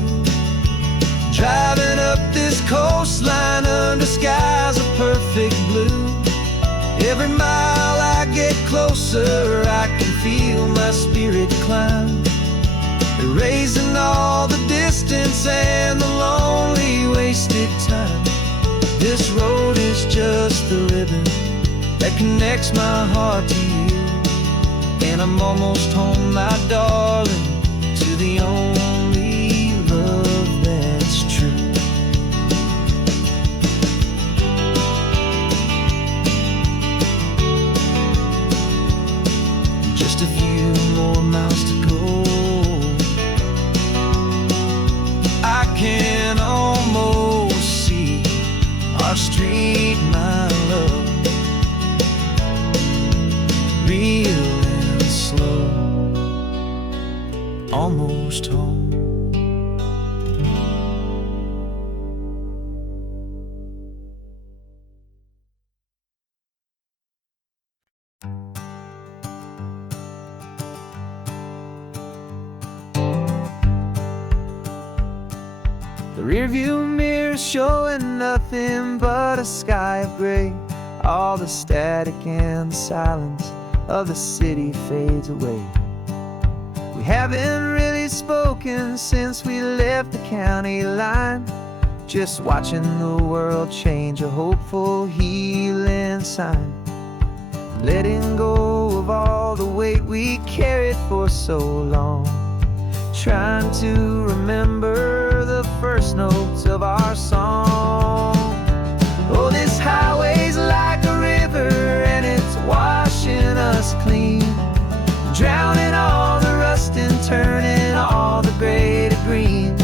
Driving up this coastline under skies of perfect blue. Every mile I get closer, I can feel my spirit climb, erasing all the distance and the lonely wasted time. This road is just the ribbon that connects my heart to you, and I'm almost home, my darling, to the only love that's true. Just a few more miles to go, I can almost see our street, my love, real and slow, almost home. The rearview mirror showing nothing but a sky of gray. All the static and the silence of the city fades away. We haven't really spoken since we left the county line, just watching the world change, a hopeful healing sign. Letting go of all the weight we carried for so long, trying to remember the first notes of our song. Oh, this highway's like a river and it's washing us clean, drowning all the rust and turning all the gray to green.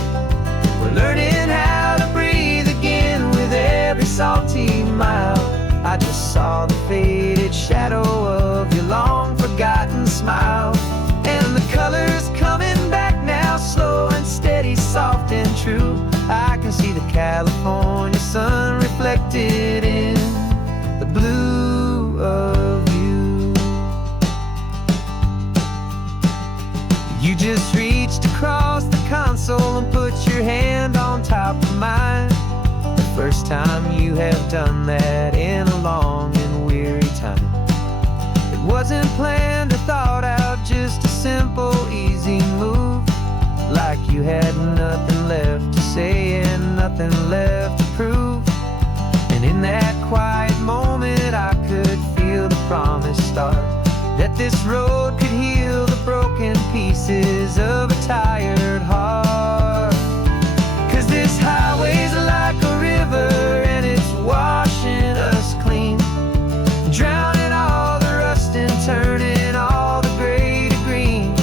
We're learning how to breathe again with every salty mile. I just saw the faded shadow of your long forgotten smile, and the colors coming back now, slow and steady, soft and true. I can see the California sun reflected in the blue of you. You just reached across the console and put your hand on top of mine. The first time you have done that in a long and weary time. It wasn't planned or thought out, just a simple, easy move. Like you had nothing left to say and nothing left to prove. And in that quiet moment I could feel the promise start, that this road could heal the broken pieces of a tired heart. 'Cause this highway's like a river and it's washing us clean, drowning all the rust and turning all the gray to green.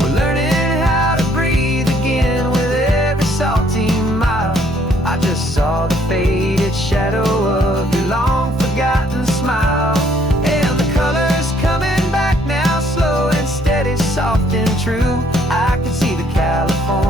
We're learning how to breathe again with every salty mile. I just saw the faded shadow of your long forgotten smile, and the colors coming back now, slow and steady, soft and true. I can see the California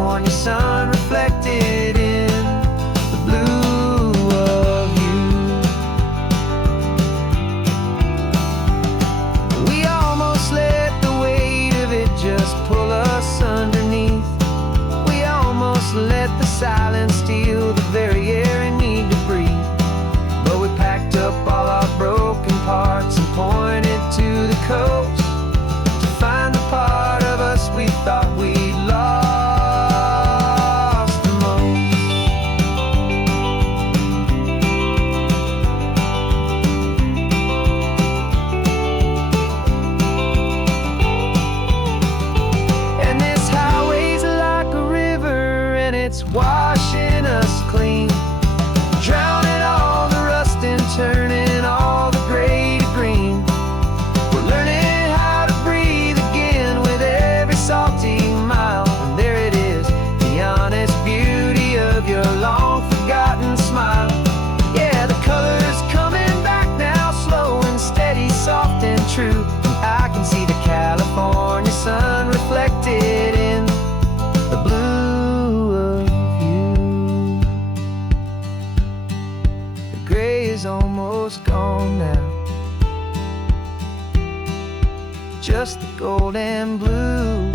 just the gold and blue.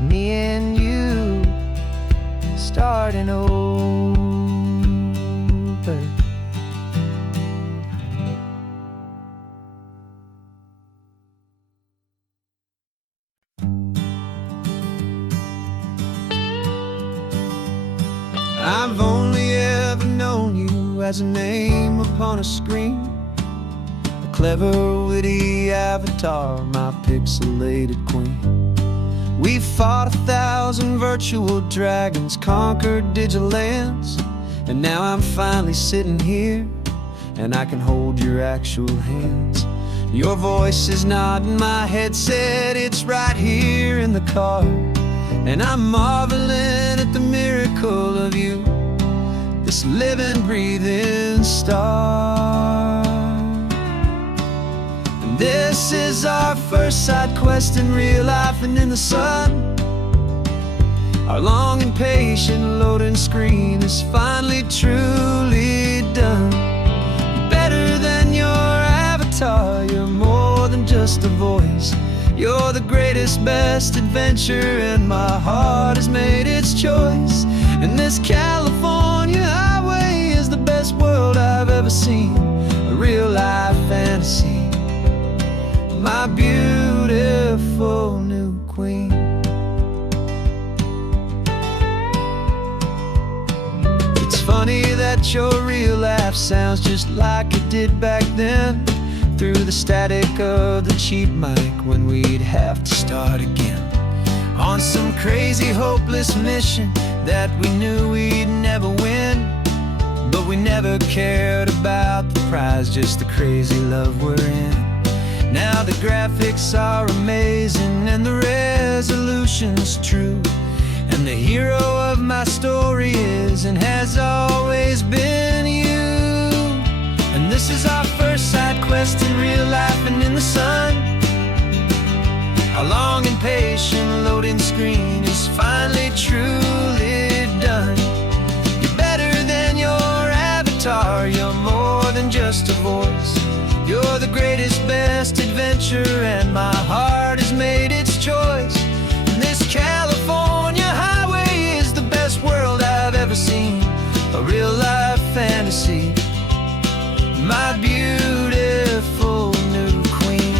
Me and you starting over. I've only ever known you as a name upon a screen, a clever, witty avatar, my pixelated queen. We fought 1,000 virtual dragons, conquered digital lands, and now I'm finally sitting here, and I can hold your actual hands. Your voice is not in my headset, it's right here in the car, and I'm marveling at the miracle of you, this living, breathing star. And this is our first side quest in real life and in the sun. Our long and patient loading screen is finally truly done. You're better than your avatar, you're more than just a voice. You're the greatest, best adventure, and my heart has made its choice. And this California highway is the best world I've ever seen, a real life fantasy, my beautiful new queen. It's funny that your real life sounds just like it did back then, through the static of the cheap mic when we'd have to start again, on some crazy hopeless mission that we knew we'd never win. But we never cared about the prize, just the crazy love we're in. Now the graphics are amazing and the resolution's true, and the hero of my story is and has always been you. And this is our first side quest in real life and in the sun. Our long and patient loading screen is finally truly done. You're better than your avatar, you're more than just a voice. You're the greatest, best adventure, and my heart has made its choice. And this California highway is the best world I've ever seen, a real life fantasy, my beautiful new queen.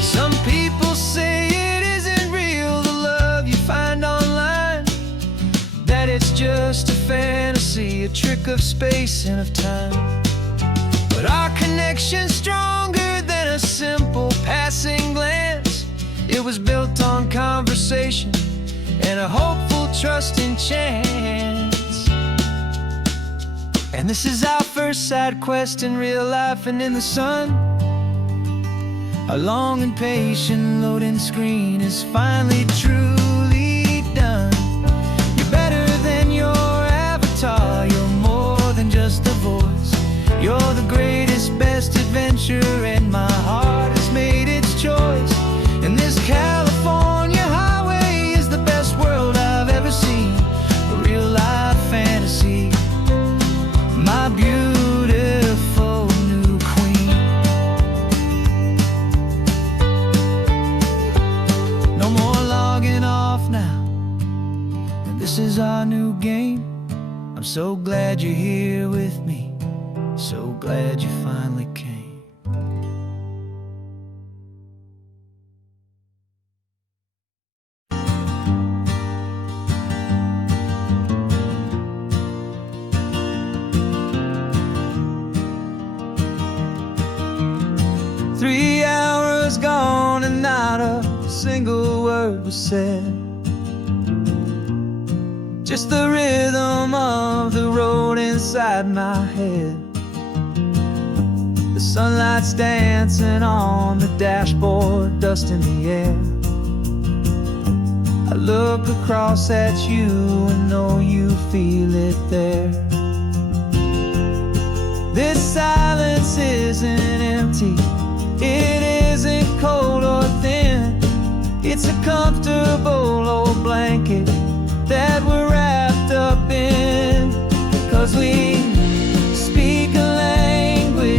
Some people say it isn't real, the love you find online, that it's just a fantasy, a trick of space and of time. But our connection's stronger than a simple passing glance. It was built on conversation and a hopeful, trusting chance. And this is our first side quest in real life and in the sun. Our long and patient loading screen is finally truly done. You're better than your avatar, you're more than just a voice. You're the greatest, best adventure, and my heart has made its choice. And this California highway is the best world I've ever seen, a real life fantasy, my beautiful new queen. No more logging off now, and this is our new game. I'm so glad you're here with me, so glad you finally came. 3 hours gone and not a single word was said. Just the rhythm of the road inside my head. The sunlight's dancing on the dashboard, dust in the air. I look across at you and know you feel it there. This silence isn't empty, it isn't cold or thin. It's a comfortable old blanket that we're wrapped up in. 'Cause we speak a language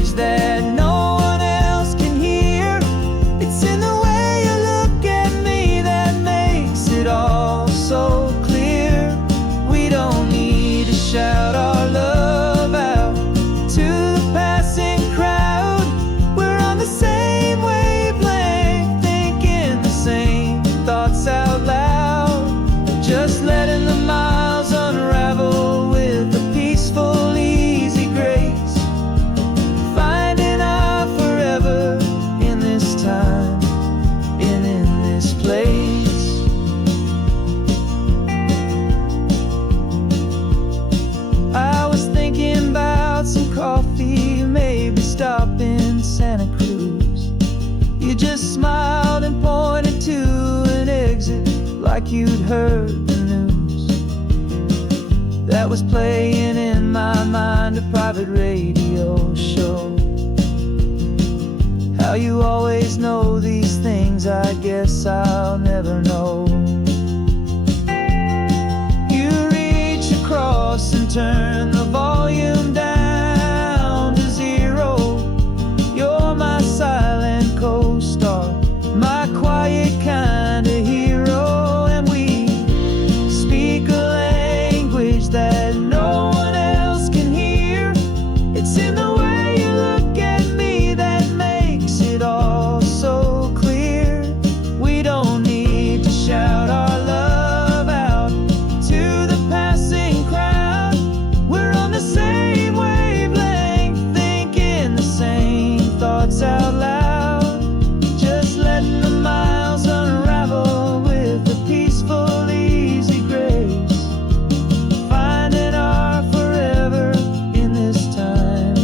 just smiled and pointed to an exit, like you'd heard the news. That was playing in my mind, a private radio show. How you always know these things, I guess I'll never know. You reach across and turn the volume down to 0. You're my silent co-star, my quiet kind of hero. And we speak a language that no one else can hear. It's in the way you look at me that makes it all so clear. We don't need to shout our love out to the passing crowd. We're on the same wavelength, thinking the same thoughts out loud. Just letting the miles unravel with a peaceful, easy grace. Finding our forever in this time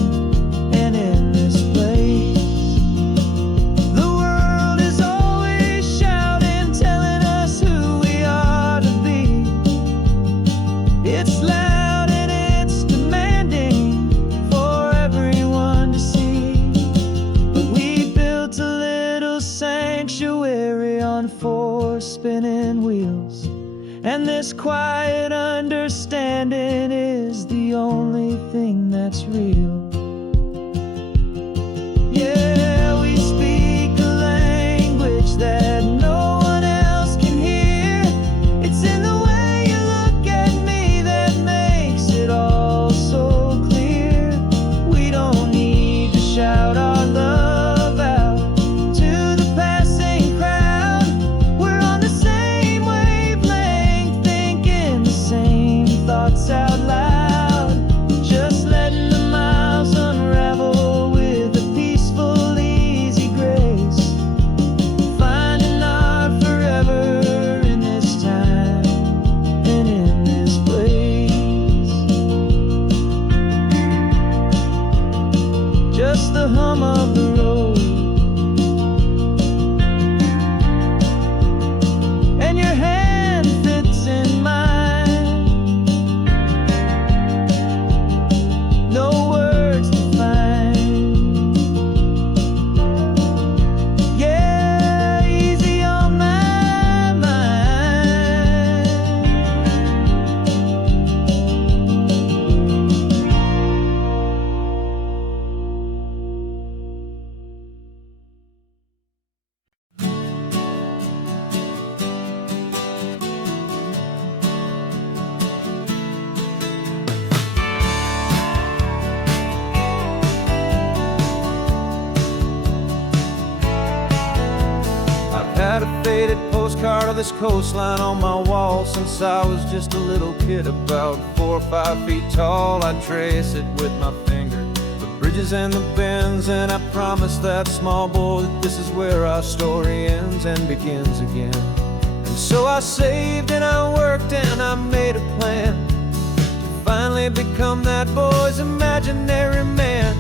and in this place. The world is always shouting, telling us who we are to be. It's loud and it's demanding for everyone to see. But we built a little sanctuary on 4 spinning wheels, and this quiet understanding is the only thing that's real. Yeah, we speak a language that no one else can hear. It's in the way you look at me that makes it all so clear. We don't need to shout our love out to the passing crowd. We're on the same wavelength, thinking the same thoughts out loud. Just letting the miles unravel with a peaceful, easy grace. Finding our forever in this time and in this place. Just the hum of the road and your hand fits in mine. No words to find. Yeah, easy on my mind. I've had a faded postcard of this coastline on my wall since I was just a little kid, about 4 or 5 feet tall. I trace it with my finger, the bridges and the bends, and I promised that small boy that this is where our story ends and begins again. And so I saved and I worked and I made a plan to finally become that boy's imaginary man.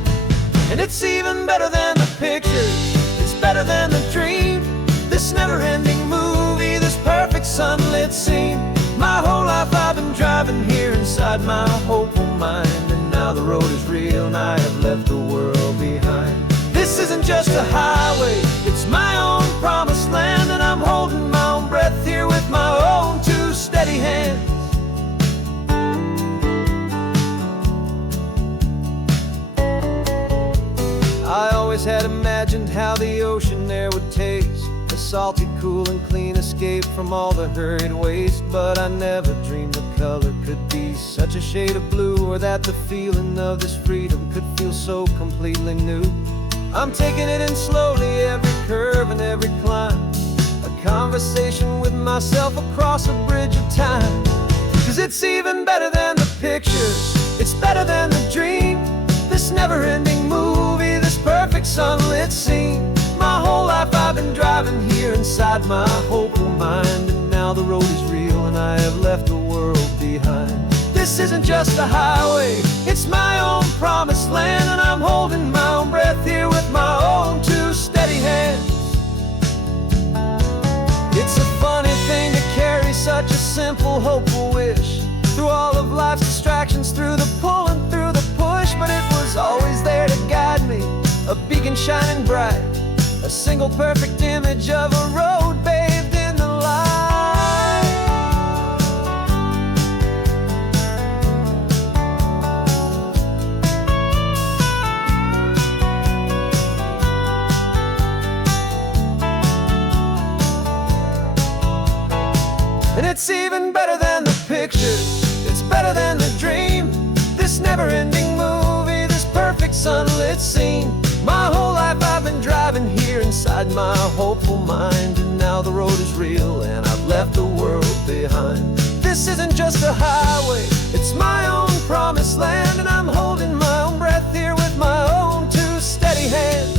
And it's even better than the pictures, it's better than the dream. This never-ending movie, this perfect sunlit scene. My whole life I've been driving here inside my hopeful mind, and now the road is real and I have left the world behind. This isn't just a highway, it's my own promised land, and I'm holding my own breath here with my own 2 steady hands. I always had imagined how the ocean there would taste, a salty, cool and clean escape from all the hurried waste. But I never dreamed the color could be such a shade of blue, or that the feeling of this freedom could feel so completely new. I'm taking it in slowly, every curve and every climb, a conversation with myself across a bridge of time. 'Cause it's even better than the pictures, it's better than the dream. This never-ending movie, this perfect sunlit scene. My whole life I've been driving here inside my hopeful mind, and now the road is real and I have left the world behind. This isn't just a highway, it's my own promised land, and I'm holding my own breath here with my own 2 steady hands. distractions, through the pull and through the push, but it was always there to guide me, a beacon shining bright, a single perfect image of a road bathed in the light. And it's even better than the picture, it's better than the dream, this never-ending movie, this perfect sunlit scene. My whole life I've been driving here inside my hopeful mind, and now the road is real and I've left the world behind. This isn't just a highway, it's my own promised land, and I'm holding my own breath here with my own two steady hands.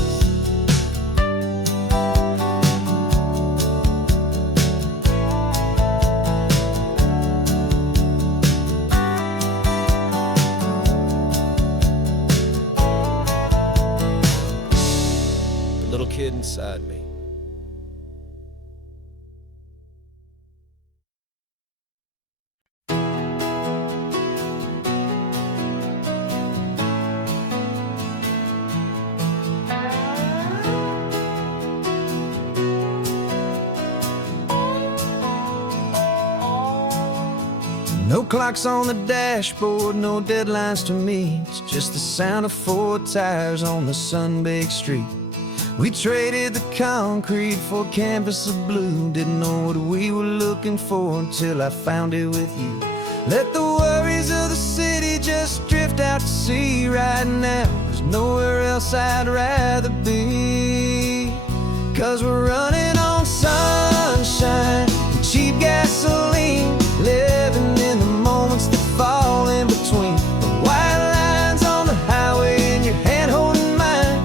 Little kid inside me. No clocks on the dashboard, no deadlines to meet, it's just the sound of 4 tires on the sun-baked street. We traded the concrete for a canvas of blue, didn't know what we were looking for until I found it with you. Let the worries of the city just drift out to sea right now, there's nowhere else I'd rather be. 'Cause we're running on sunshine and cheap gasoline, living in the moments that fall in between the white lines on the highway and your hand holding mine,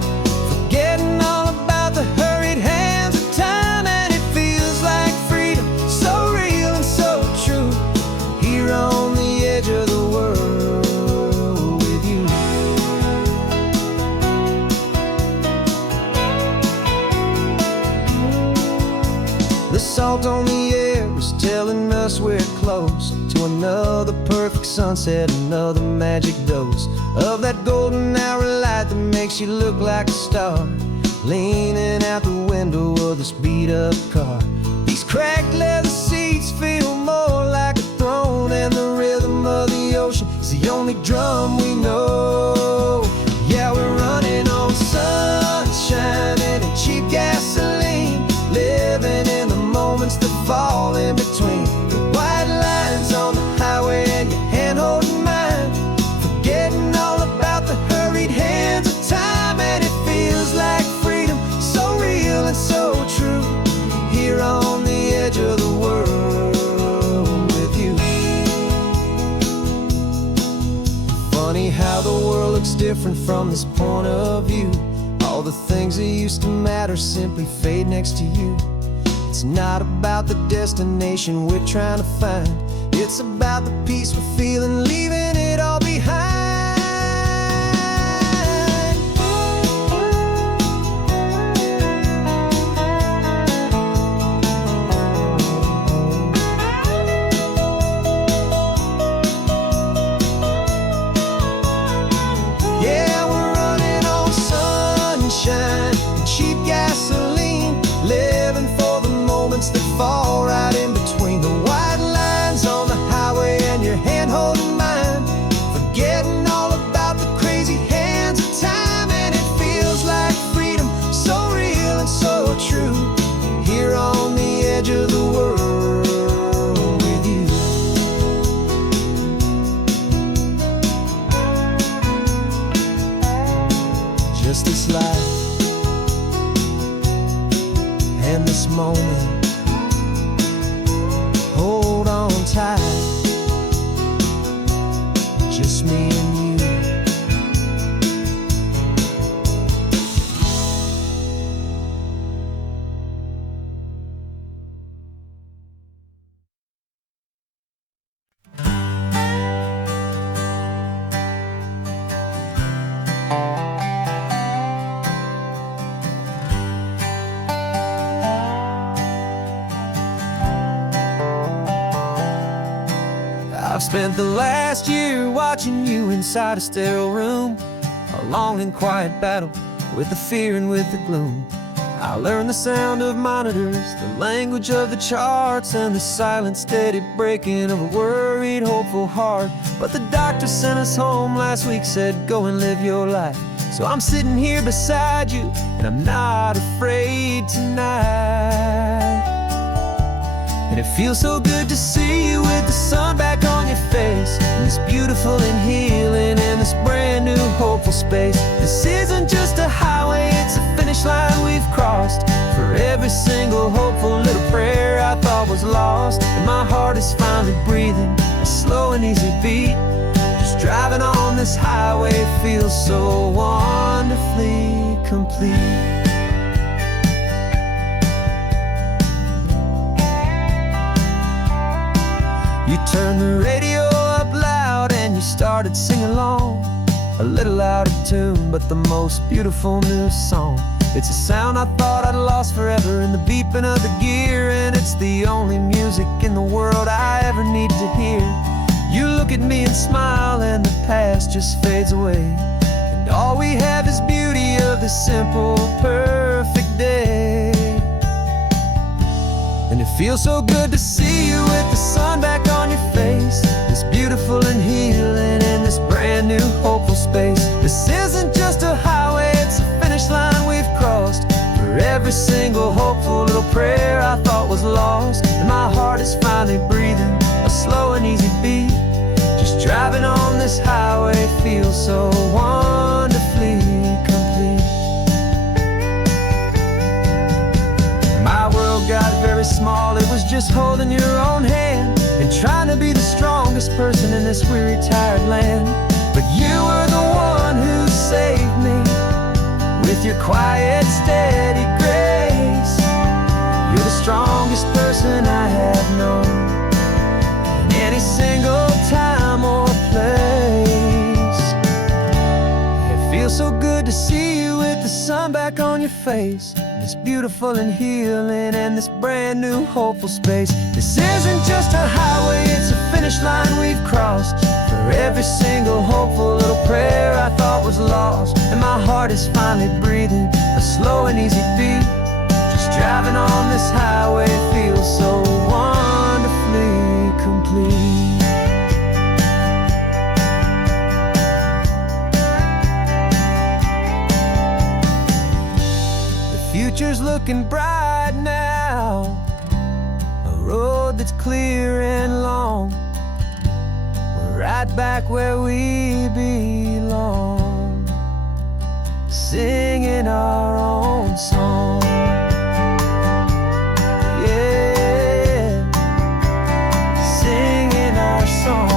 forgetting all about the hurried hands of time, and it feels like freedom, so real and so true, here on the edge of the world with you. The salt on the air is telling us we're close to another perfect sunset, another magic dose of that golden hour light that makes you look like a star, leaning out the window of this beat-up car. These cracked leather seats feel more like a throne, and the rhythm of the ocean is the only drum we know. Yeah, we're running on sunshine and a cheap gasoline, living in the moments that fall in between the white lines on the highway and your hand holding mine, forgetting all about the hurried hands of time, and it feels like freedom, so real and so true, here on the edge of the world with you. Funny how the world looks different from this point of view, all the things that used to matter simply fade next to you. It's not about the destination we're trying to find, it's about the peace we're feeling, leaving it all behind. Yeah, we're running on sunshine and cheap gasoline, living for the moments that fall right in between the white lines on the highway and your hand holding mine, forgetting all about the crazy hands of time, and it feels like freedom, so real and so true, here on the edge of the world with you. Just this life and this moment, hold on tight, just me and you. spent the last year watching you inside a sterile room, a long and quiet battle with the fear and with the gloom. I learned the sound of monitors, the language of the charts, and the silent, steady breaking of a worried, hopeful heart. But the doctor sent us home last week, said, go and live your life. So I'm sitting here beside you, and I'm not afraid tonight. And it feels so good to see you with the sun back on your face, and this beautiful and healing in this brand new hopeful space. This isn't just a highway, it's a finish line we've crossed. For every single hopeful little prayer I thought was lost, and my heart is finally breathing a slow and easy beat. Just driving on this highway feels so wonderfully complete. You turned the radio up loud and you started singing along, a little out of tune, but the most beautiful new song. It's a sound I thought I'd lost forever in the beeping of the gear, and it's the only music in the world I ever need to hear. You look at me and smile, and the past just fades away, and all we have is beauty of this simple, perfect day. And it feels so good to see you with the sun back on your face, this beautiful and healing in this brand new hopeful space. This isn't just a highway, it's a finish line we've crossed. For every single hopeful little prayer I thought was lost, and my heart is finally breathing a slow and easy beat. Just driving on this highway feels so wonderfully complete. My world got very small, it was just holding your own hand and trying to be the strongest person in this weary, tired land. But you were the one who saved me with your quiet, steady grace. You're the strongest person I have known in any single time or place. It feels so good to see you with the sun back on your face, this beautiful and healing and this brand new hopeful space. This isn't just a highway, it's a finish line we've crossed. For every single hopeful little prayer I thought was lost, and my heart is finally breathing a slow and easy beat. Just driving on this highway feels so wonderfully complete. Future's looking bright now, a road that's clear and long. We're right back where we belong, singing our own song. Yeah, singing our song.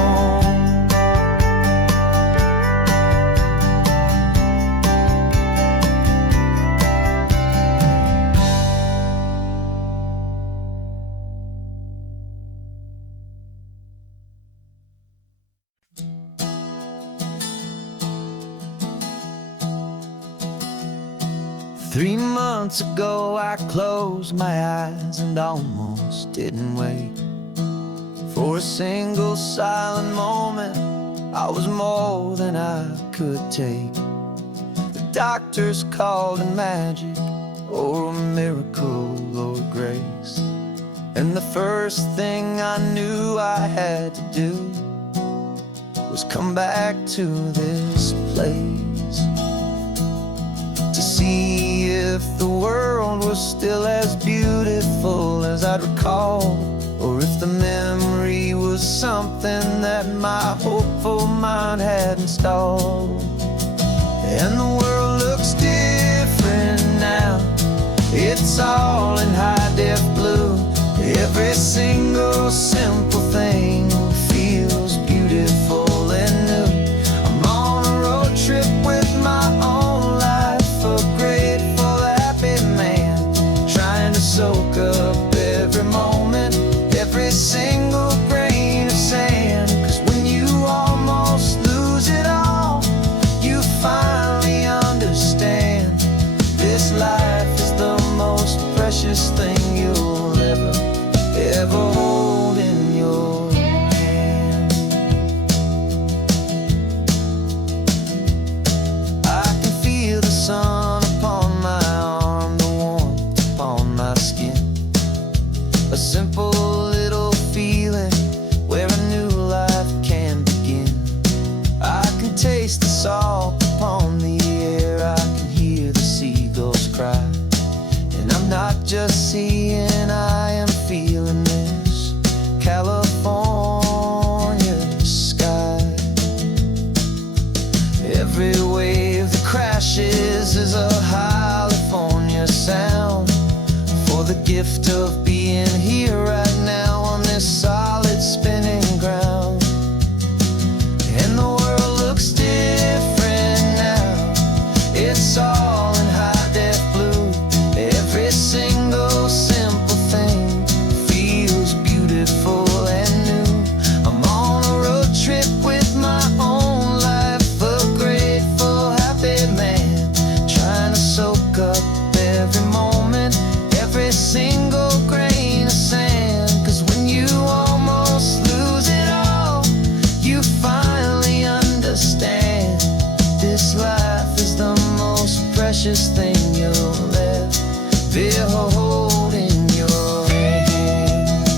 Three months ago I closed my eyes and almost didn't wait for a single silent moment. I was more than I could take. The doctors called it magic, or a miracle, or grace. And the first thing I knew I had to do was come back to this place, to see if the world was still as beautiful as I'd recall, or if the memory was something that my hopeful mind had installed. And the world looks different now, it's all in high-def blue. Every single simple thing feels beautiful and new. I'm on a road trip with my own life, a grateful, happy man, trying to soak up every moment, every single grain of sand. 'Cause when you almost lose it all, you finally upon the air, I can hear the seagulls cry. And I'm not just seeing, I am feeling this California sky. Every wave that crashes is a California sound, for the gift of being here right now on this solid spinning ground. And the world looks different now, it's all in high-def blue. Every single simple thing feels beautiful and new. I'm on a road trip with my own life, a grateful, happy man, trying to soak up every moment, every single grain of sand. 'Cause when you almost lose it all, you finally understand this life is the most precious thing you'll ever hold in your hand.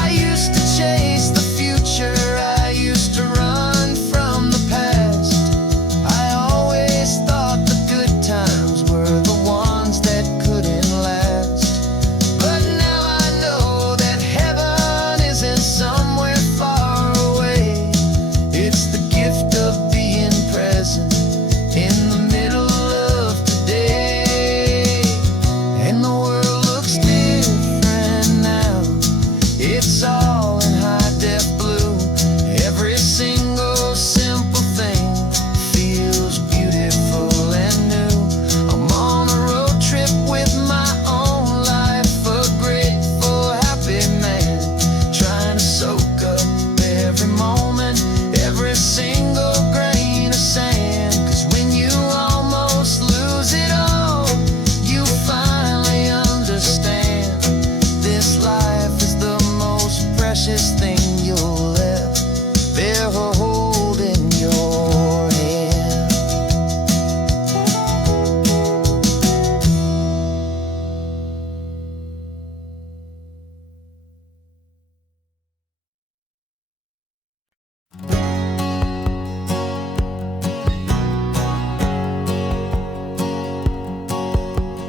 I used to chase the future, I used to run from the past. I always thought the good times were the ones that couldn't last. But now I know that heaven isn't somewhere far away. It's the gift of being present in the middle of today. And the world looks different now, it's all in high-def blue. Every single simple thing feels beautiful and new. I'm on a road trip with my own life, a grateful, happy man, trying to soak up every moment, every single grain of sand. 'Cause when you almost lose it all, you finally understand this life is the most precious thing you'll ever hold in your hand.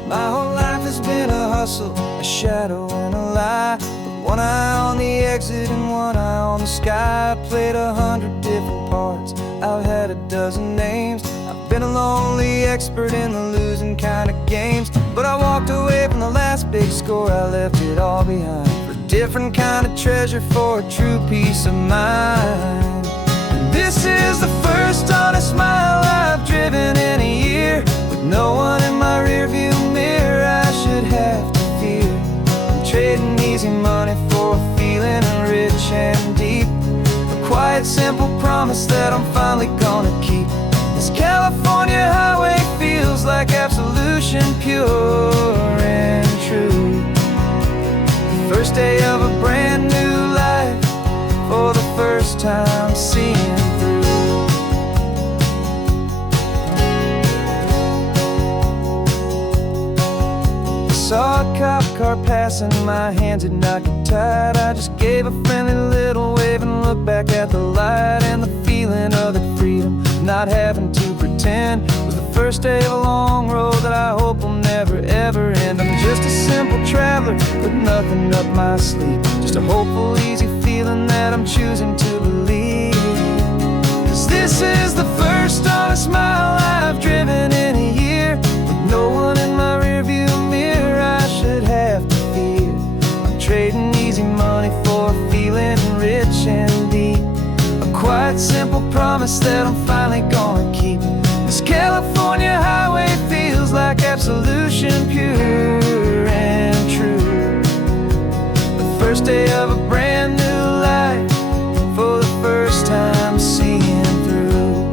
My whole life has been a hustle, a shadow and a lie. With one eye on the exit and one eye on the sky. I played 100 different parts, I've had a dozen names. I've been a lonely expert in the losing kind of games. But I walked away from the last big score, I left it all behind for a different kind of treasure, for a true peace of mind. And this is the first honest mile I've driven in a year, with no one in my rearview mirror I should have to fear. I'm trading easy money for a feeling rich and deep, a quiet, simple promise that I'm finally gonna keep. This California highway feels like absolution, pure and true. The first day of a brand new life, for the first time seeing through. Saw a cop car passing, my hands had not got tied. I just gave a friendly little wave and looked back at the light. And the feeling of the freedom, not having to pretend, was the first day of a long road that I hope will never ever end. I'm just a simple traveler with nothing up my sleeve, just a hopeful, easy feeling that I'm choosing to believe. 'Cause this is the first honest mile I've driven in a year, with no one in my rearview mirror I should have to fear. I'm trading easy money for a feeling rich and deep, a quiet, simple promise that I'm finally gonna keep. This California highway feels like absolution, pure and true. The first day of a brand new life, for the first time seeing through.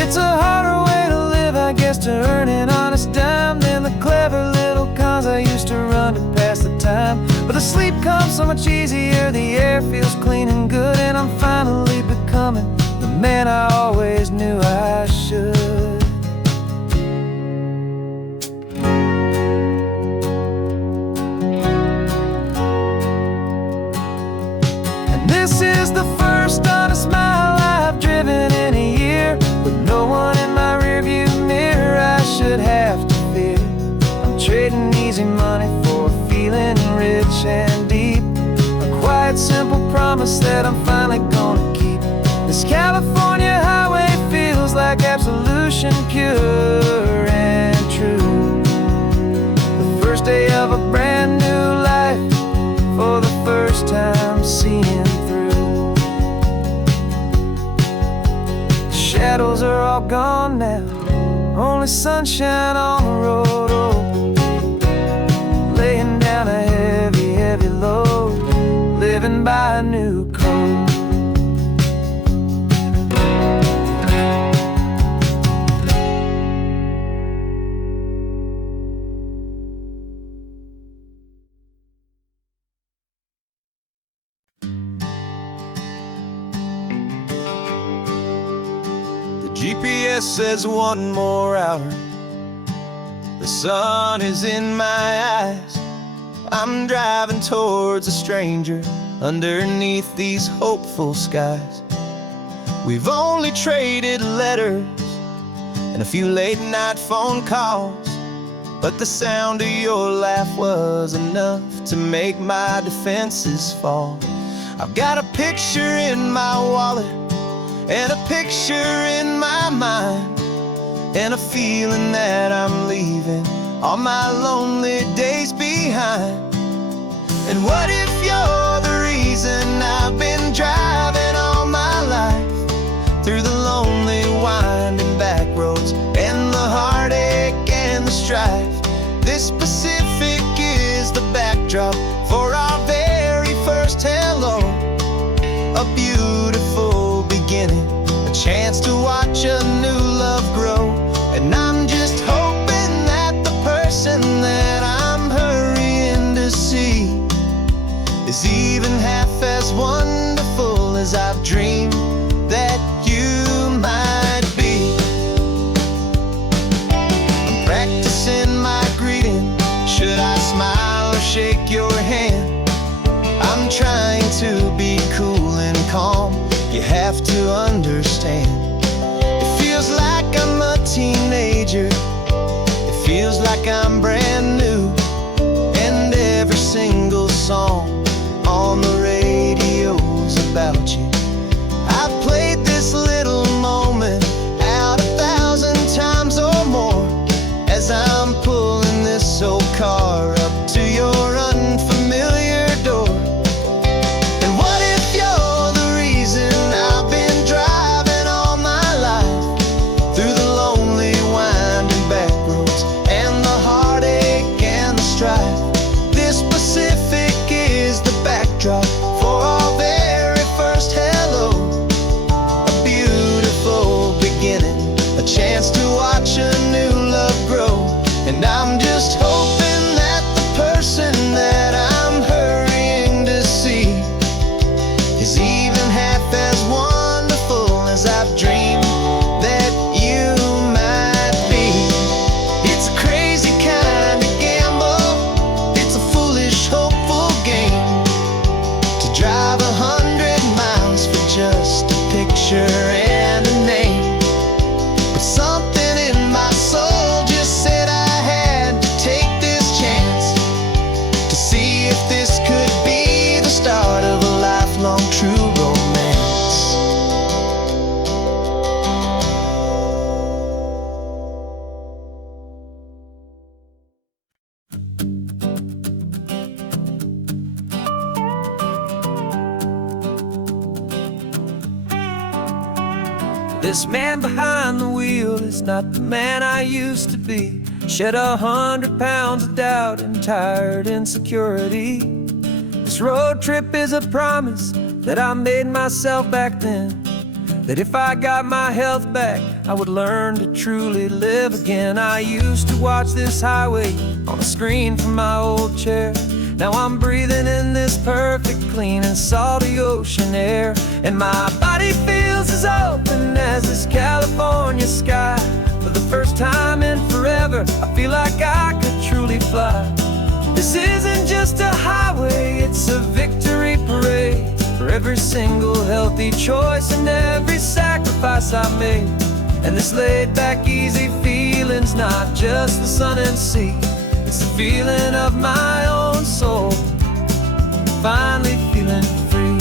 It's a harder way to live, I guess, to earn an honest dime than the clever little cons I used to run to pass the time. But the sleep comes so much easier, the air feels clean and good, and I'm finally becoming the man I always knew I should. And this is the first honest mile promise that I'm finally gonna keep. This California highway feels like absolution, pure and true. The first day of a brand new life, for the first time seeing through. The shadows are all gone now, only sunshine on the road. Oh, laying down a heavy, heavy load, living by a new code. GPS says 1 more hour. The sun is in my eyes. I'm driving towards a stranger underneath these hopeful skies. We've only traded letters and a few late night phone calls, but the sound of your laugh was enough to make my defenses fall. I've got a picture in my wallet and a picture in my mind, and a feeling that I'm leaving all my lonely days behind. And what if you're the reason I've been driving all my life, through the lonely winding back roads and the heartache and the strife? This Pacific is the backdrop for our very first hello, a beautiful beginning, a chance to watch a new love grow. And I'm just hoping that the person that I'm hurrying to see is even half as wonderful as I've dreamed that you might be. I'm practicing my greeting. Should I smile or shake your hand? I'm trying to be cool and calm. You have to understand, it feels like I'm a teenager. It feels like I'm brand new, and every single song on the radio's about you. I've played this little moment out 1,000 times or more, as I'm pulling this old car up to your unfamiliar door. And what if you're the reason I've been driving all my life, through the lonely winding back roads and the heartache and the strife? This Pacific is the backdrop for our very first hello, a beautiful beginning, a chance to watch a new love grow. And I'm just hoping that the person that I'm hurrying to see is even half as wonderful as I've dreamed that you might be. It's a crazy kind of gamble, it's a foolish, hopeful game, to drive 100 miles for just a picture and a name. But something in my soul just said I had to take this chance, to see if this could be the start of a lifelong true romance. This man behind the wheel is not the man I used to be. Shed 100 pounds of doubt and tired insecurity. This road trip is a promise that I made myself back then, that if I got my health back, I would learn to truly live again. I used to watch this highway on a screen from my old chair. Now I'm breathing in this perfect, clean and salty ocean air, and my body feels as open as this California sky. For the first time in forever, I feel like I could truly fly. This isn't just a highway, it's a victory parade for every single healthy choice and every sacrifice I made. And this laid back, easy feeling's not just the sun and sea, it's the feeling of my own soul, finally feeling free.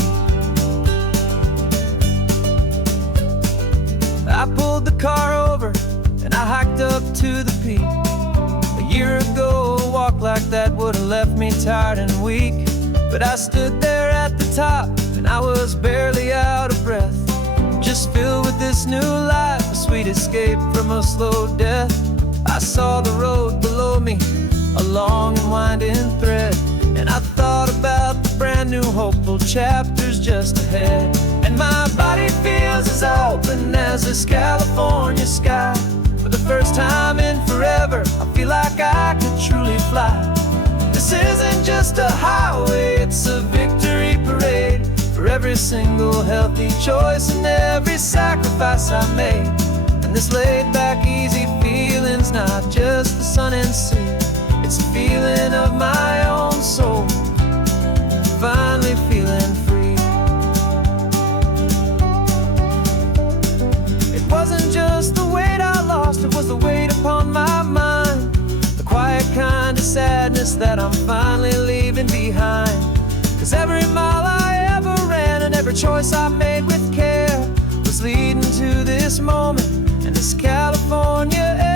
I pulled the car over and I hiked up to the peak. A year ago, a walk like that would have left me tired and weak. But I stood there at the top and I was barely out of breath, just filled with this new life, a sweet escape from a slow death. I saw the road below me, a long and winding thread, and I thought about the brand new hopeful chapters just ahead. And my body feels as open as this California sky. For the first time in forever, I feel like I could truly fly. This isn't just a highway, it's a victory parade for every single healthy choice and every sacrifice I made. And this laid-back, easy feeling's not just the sun and sea, it's a feeling of my own soul, finally feeling free. It wasn't just the weight I lost, it was the weight upon my mind, the quiet kind of sadness that I'm finally leaving behind. 'Cause every mile I ever ran and every choice I made with care was leading to this moment and this California air.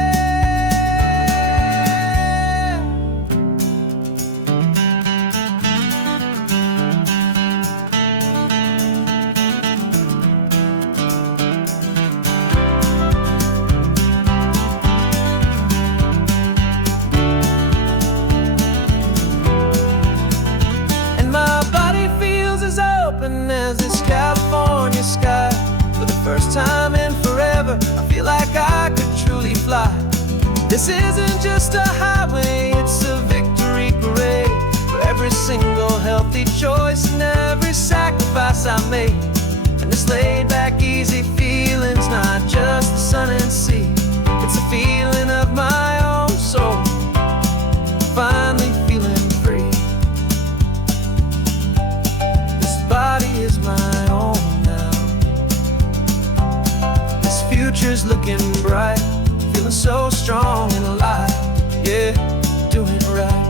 As this California sky, for the first time in forever, I feel like I could truly fly. This isn't just a highway, it's a victory parade for every single healthy choice and every sacrifice I made. And this laid-back, easy feeling's not just the sun and sea, it's a feeling of my own soul, finally feeling free. Body is my own now. This future's looking bright, feeling so strong and alive. Yeah, doing it right.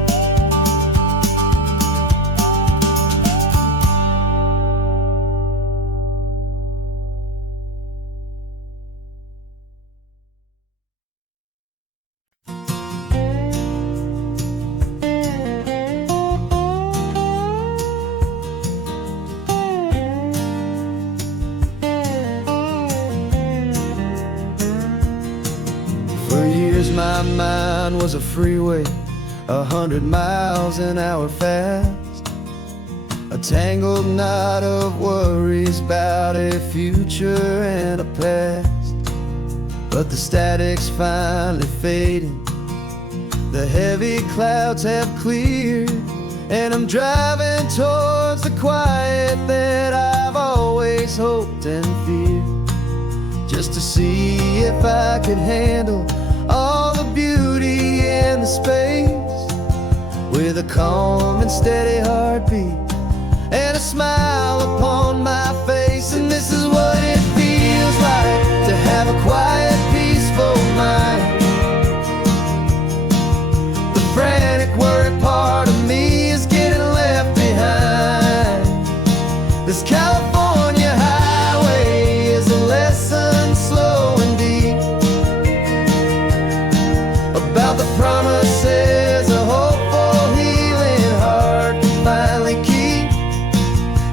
For years my mind was a freeway, 100 miles an hour fast, a tangled knot of worries about a future and a past. But the static's finally fading, the heavy clouds have cleared, and I'm driving towards the quiet that I've always hoped and feared, just to see if I could handle all the beauty and the space, with a calm and steady heartbeat and a smile upon my face. And this is what it feels like to have a quiet, peaceful mind. The frantic, worried part of me is getting left behind. This California highway is a lesson slow and deep about the promises a hopeful, healing heart can finally keep.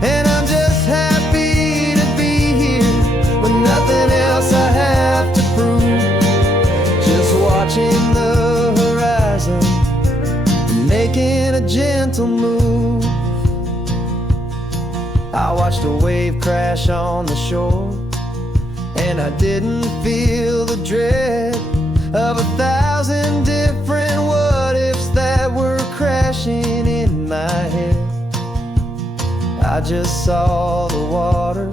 And I'm just happy to be here with nothing else I have to prove, just watching the horizon, making a gentle move. I watched a wave crash on the shore, and I didn't feel the dread of 1,000 different what-ifs that were crashing in my head. I just saw the water,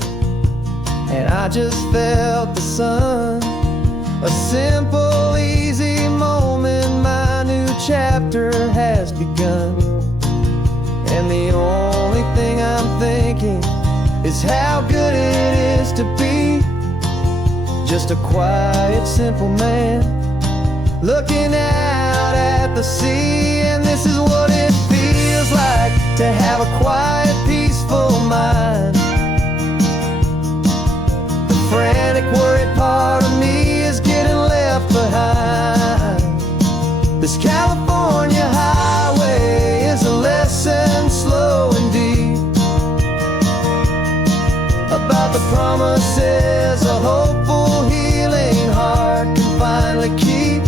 and I just felt the sun. A simple, easy moment, my new chapter has begun. And the only thing I'm thinking is how good it is to be just a quiet, simple man looking out at the sea. And this is what it feels like to have a quiet, peaceful mind. The frantic, worried part This California highway is a lesson slow and deep about the promises a hopeful, healing heart can finally keep.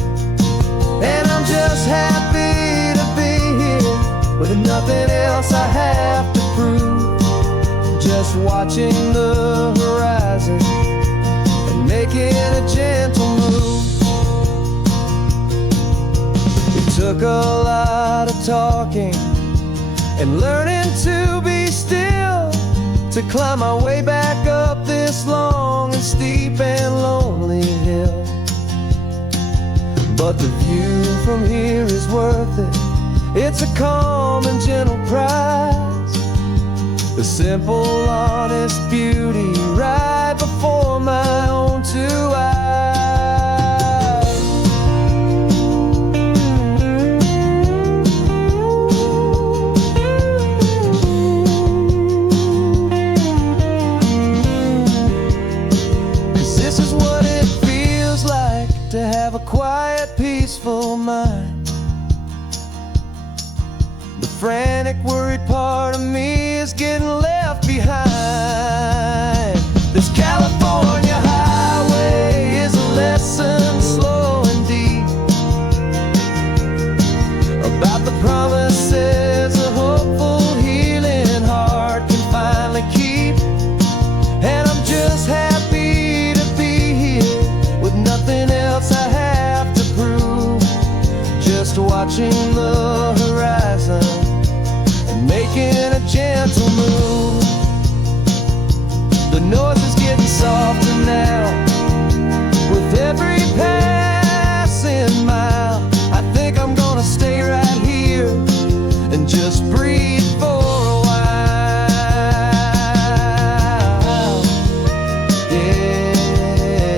And I'm just happy to be here with nothing else I have to prove, just watching the horizon and making a gentle move. It took a lot of talking and learning to be still to climb my way back up this long and steep and lonely hill. But the view from here is worth it. It's a calm and gentle prize, the simple, honest beauty right before my own two eyes. 'Cause this is what it feels like to have a quiet, peaceful mind. The frantic, worried part of me is getting left behind. This California highway is a lesson slow and deep about the promises a hopeful, healing heart can finally keep. And I'm just happy to be here with nothing else I have to prove, just watching the horizon and making a gentle move. The noise is getting softer now with every passing mile. I think I'm gonna stay right here and just breathe for a while. Yeah,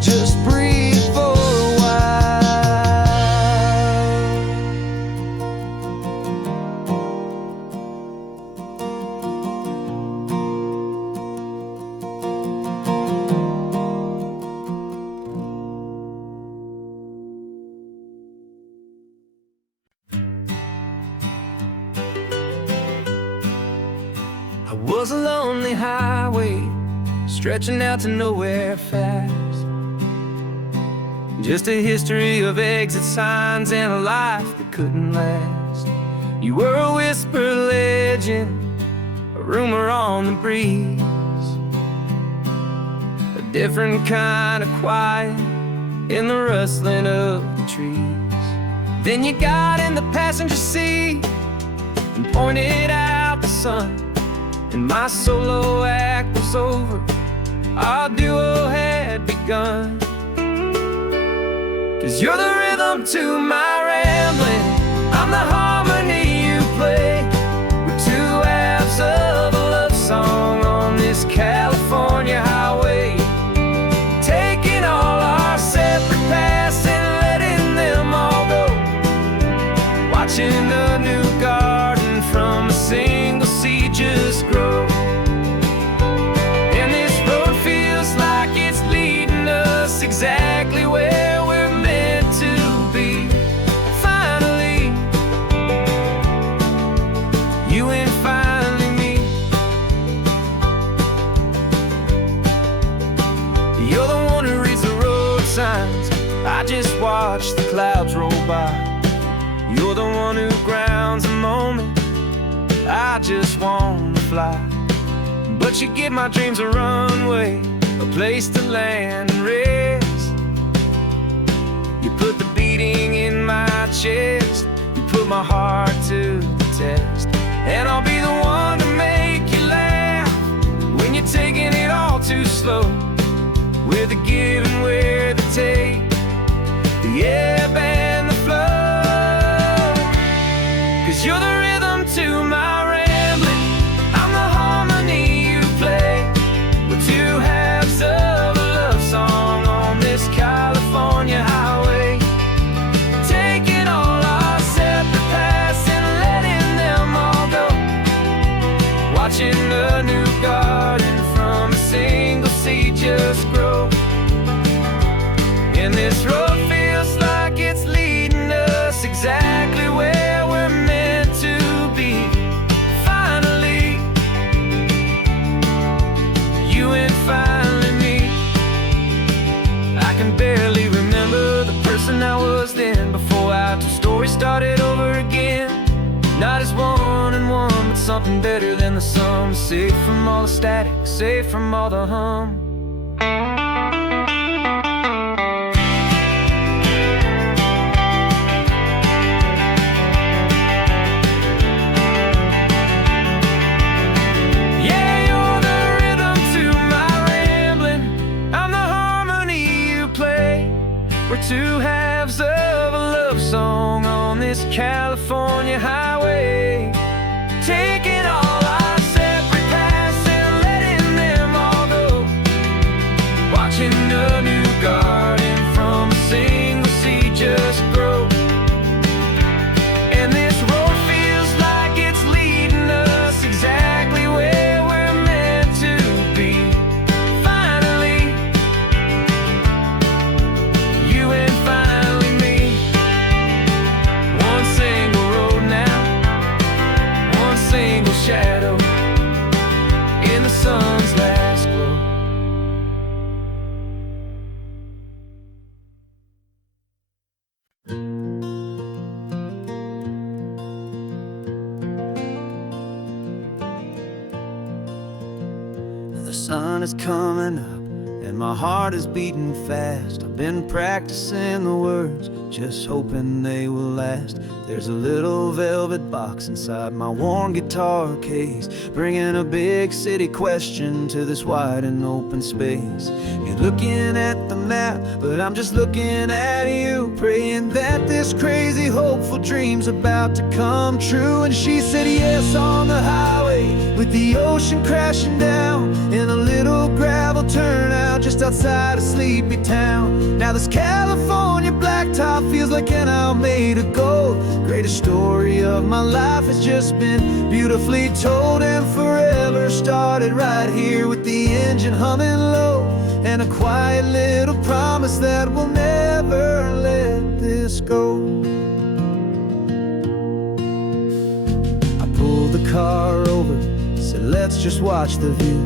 just breathe for a while. I was a lonely highway stretching out to nowhere fast, just a history of exit signs and a life that couldn't last. You were a whisper legend, a rumor on the breeze, a different kind of quiet in the rustling of the trees. Then you got in the passenger seat and pointed out the sun, and my solo act was over, our duo had begun. 'Cause you're the rhythm to my rambling, I'm the harmony you play. We're two halves of a love song on this California highway, taking all our separate paths and letting them all go, watching a new garden from a single seed just grow. And this road feels like it's leading us exactly where we're meant to be. Finally, you and finally me. You're the one who reads the road signs, I just watch the clouds roll by. You're the one who grounds a moment, I just wanna fly. But you give my dreams a runway, a place to land and rest. You put the beating in my chest, you put my heart to the test. And I'll be the one to make you laugh when you're taking it all too slow. We're the give and we're the take, the ebb and the flow. 'Cause you're the rhythm to my rambling, I'm the harmony you play. We're two halves of a love song on this California highway, taking all our separate paths and letting them all go, watching a new garden from a single seed just grow. And this road feels something better than the sum. Safe from all the static, safe from all the hum. We're two halves of a love song on this California highway, taking all our separate paths and letting them all go, watching a new garden from a single seed just grow. And this road feels like it's leading us exactly where we're meant to be. Finally, you and finally me. One single road now, one single shadow in the sun's last glow. The sun is coming up and my heart is beating fast. I've been practicing the words, just hoping they will last. There's a little velvet box inside my worn guitar case, bringing a big city question to this wide and open space. You're looking at the map, but I'm just looking at you, praying that this crazy hopeful dream's about to come true. And she said yes on the highway, with the ocean crashing down in a little gravel turnout just outside a sleepy town. Now this California blacktop feels like an owl made of gold. Greatest story of my life has just been beautifully told, and forever started right here with the engine humming low, and a quiet little promise that we'll never let this go. I pulled the car over, said let's just watch the view.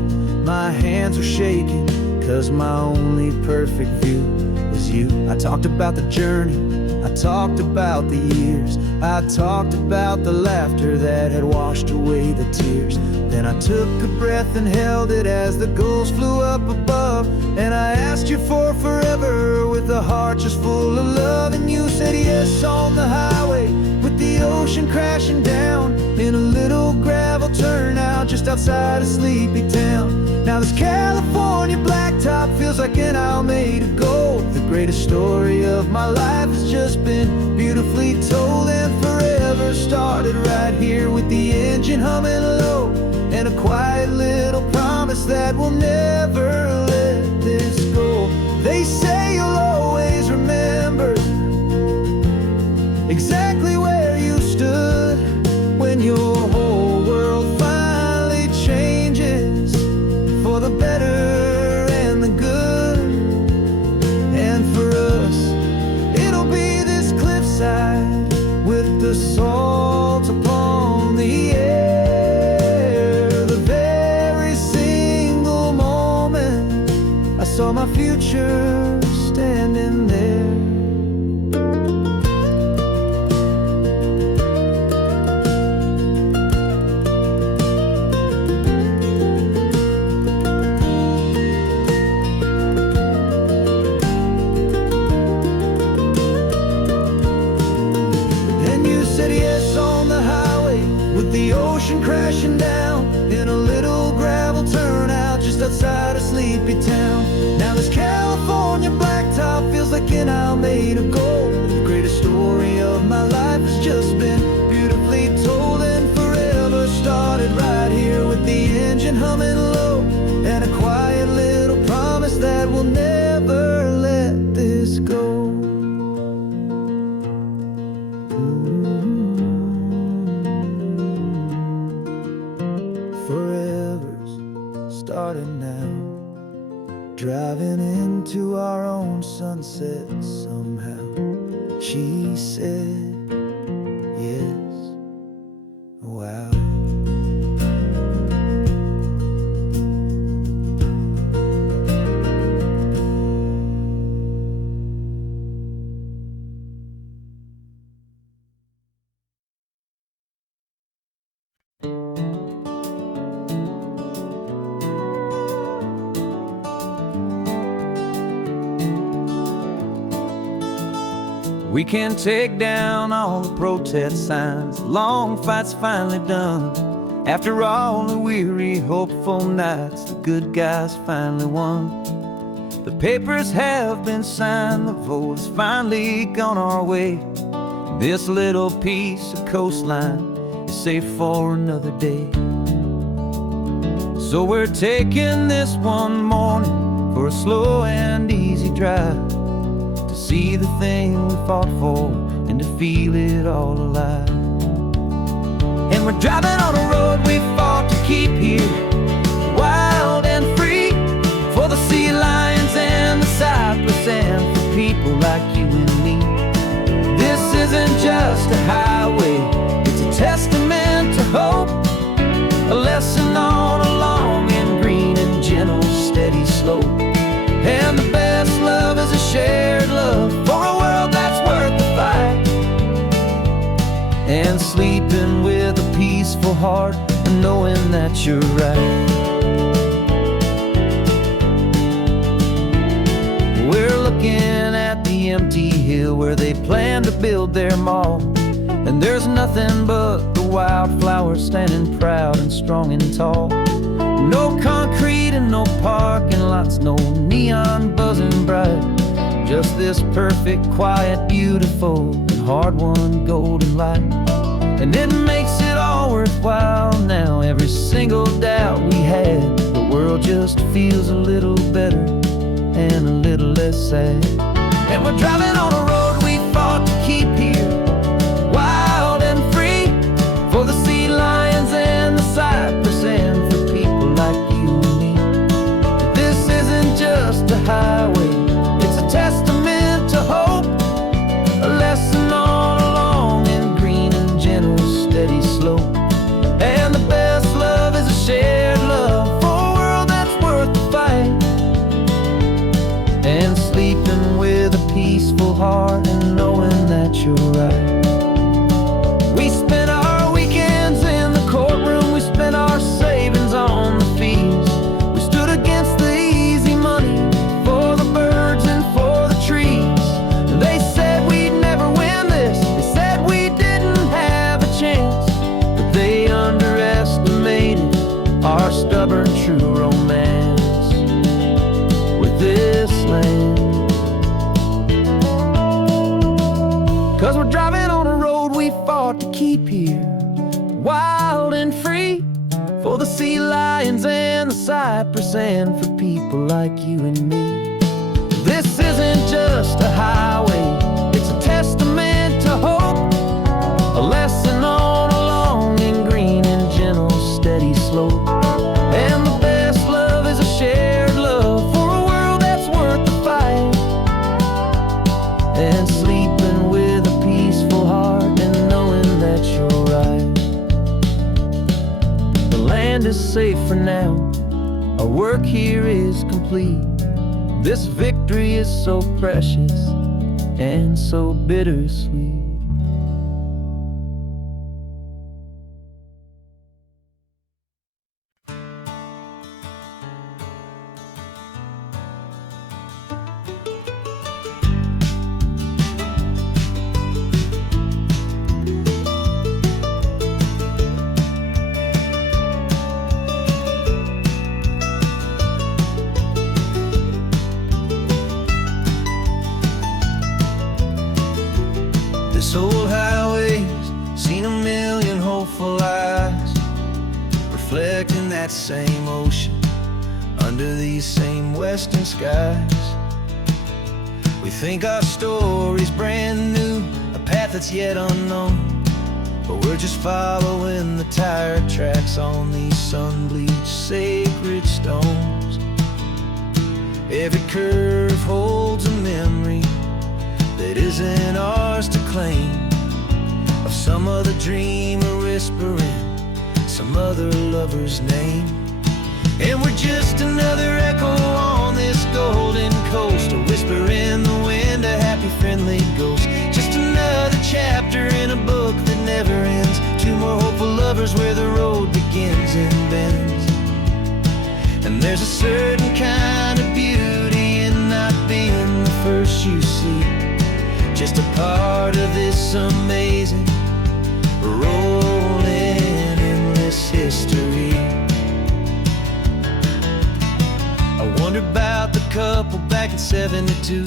My hands were shaking, cause my only perfect view was you. I talked about the journey, I talked about the years, I talked about the laughter that had washed away the tears. Then I took a breath and held it as the gulls flew up above, and I asked you for forever with a heart just full of love. And you said yes on the highway, with the ocean crashing down in a little gravel turnout just outside a sleepy town. Now this California blacktop feels like an owl made of gold. The greatest story of my life has just been beautifully told, and forever started right here with the engine humming low, and a quiet little promise that we'll never let this go. They say you'll always remember exactly where you stood when your whole world finally changes for the better and the good. And for us, it'll be this cliffside with the salt upon the air. The very single moment I saw my future standing there. The ocean crashing down in a little gravel turnout just outside a sleepy town. Now this California blacktop feels like an owl made of gold. The greatest story of my life has just been beautifully told, and forever started right here with the engine humming low, and a quiet little promise that we'll never let this go. Forever's started now, driving into our own sunset somehow. She said yes, wow. We can take down all the protest signs. Long fight's finally done. After all the weary, hopeful nights, the good guys finally won. The papers have been signed, the vote's finally gone our way. This little piece of coastline is safe for another day. So we're taking this one morning for a slow and easy drive, to see the thing we fought for and to feel it all alive. And we're driving on a road we fought to keep here, wild and free, for the sea lions and the cypress and for people like you and me. This isn't just a highway, it's a testament to hope, a lesson on a long and green and gentle steady slope. And the best love is a shared love for a world that's worth the fight, and sleeping with a peaceful heart and knowing that you're right. We're looking at the empty hill where they plan to build their mall, and there's nothing but the wildflowers standing proud and strong and tall. No concrete and no parking lots, no neon buzzing bright, just this perfect, quiet, beautiful, and hard-won golden light. And it makes it all worthwhile now. Every single doubt we had, the world just feels a little better and a little less sad. And we're driving on a road we fought to keep here, wild and free, for the sea lions and the cypress and for people like you and me. This isn't just a highway, it's a testament to hope, a lesson on a long and green and gentle steady slope. And the best love is a shared love for a world that's worth the fight, and sleeping with a peaceful heart and knowing that you're right. We spent our weekends in the courtroom, we spent our savings on the fees. We stood against the easy money for the birds and for the trees. And they said we'd never win this, they said we didn't have a chance, but they underestimated our stubborn true romance with this land. 'Cause we're driving on a road we fought to keep here, wild and free, for the sea lions and the cypress and for people like you and me. This isn't just a highway, it's a testament to hope, a lesson on a long and green and gentle steady slope. And the best love is a shared love for a world that's worth the fight, and sleeping with a peaceful heart and knowing that you're right. The land is safe for now, our work here is complete. This victory is so precious and so bittersweet. This old highway's seen a million hopeful eyes, reflecting that same ocean under these same western skies. We think our story's brand new, a path that's yet unknown, but we're just following the tire tracks on these sun-bleached sacred stones. Every curve holds a memory that isn't ours to claim, of some other dreamer whispering some other lover's name. And we're just another echo on this golden coast, a whisper in the wind, a happy friendly ghost. Just another chapter in a book that never ends, two more hopeful lovers where the road begins and bends. And there's a certain kind of beauty in not being the first you see, just a part of this amazing, rolling, endless history. I wonder about the couple back in '72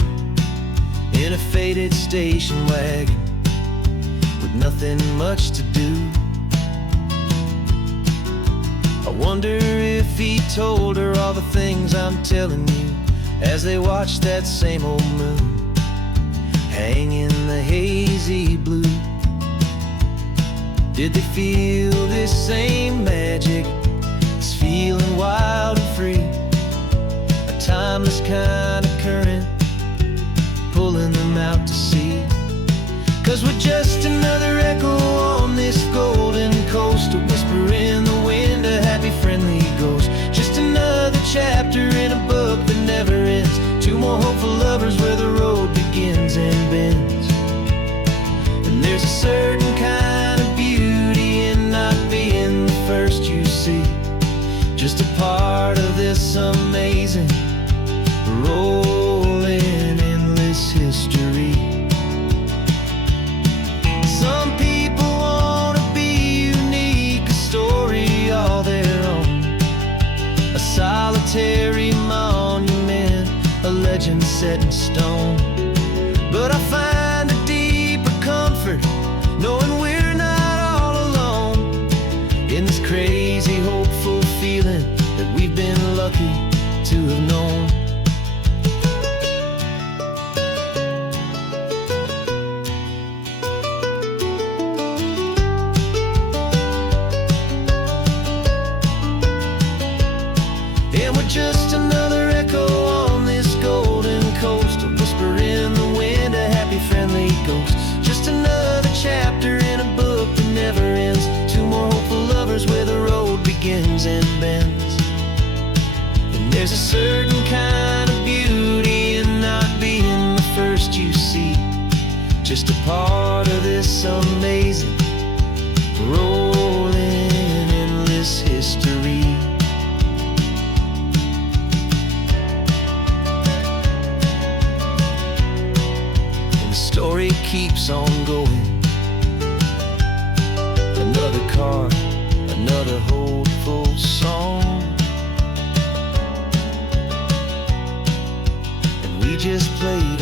in a faded station wagon with nothing much to do. I wonder if he told her all the things I'm telling you as they watched that same old moon hang in the hazy blue. Did they feel this same magic, this feeling wild and free, a timeless kind of current pulling them out to sea? 'Cause we're just another echo on this golden coast, a whisper in the wind, a happy friendly ghost. Just another chapter in a book that never ends, two more hopeful lovers where the road begins and bends. And there's a certain kind of beauty in not being the first you see, just a part of this amazing, rolling, endless history. Some people wanna be unique, a story all their own, a solitary monument, a legend set in stone. But I find a deeper comfort knowing we're not all alone in this crazy, hopeful feeling that we've been lucky to have known. And we're just another echo on this golden coast, a whisper in the wind, a happy friendly ghost. Just another chapter in a book that never ends, two more hopeful lovers where the road begins and bends. And there's a certain kind of beauty in not being the first you see, just a part of this amazing, rolling, endless history. Story keeps on going. Another card, another hopeful song, and we just played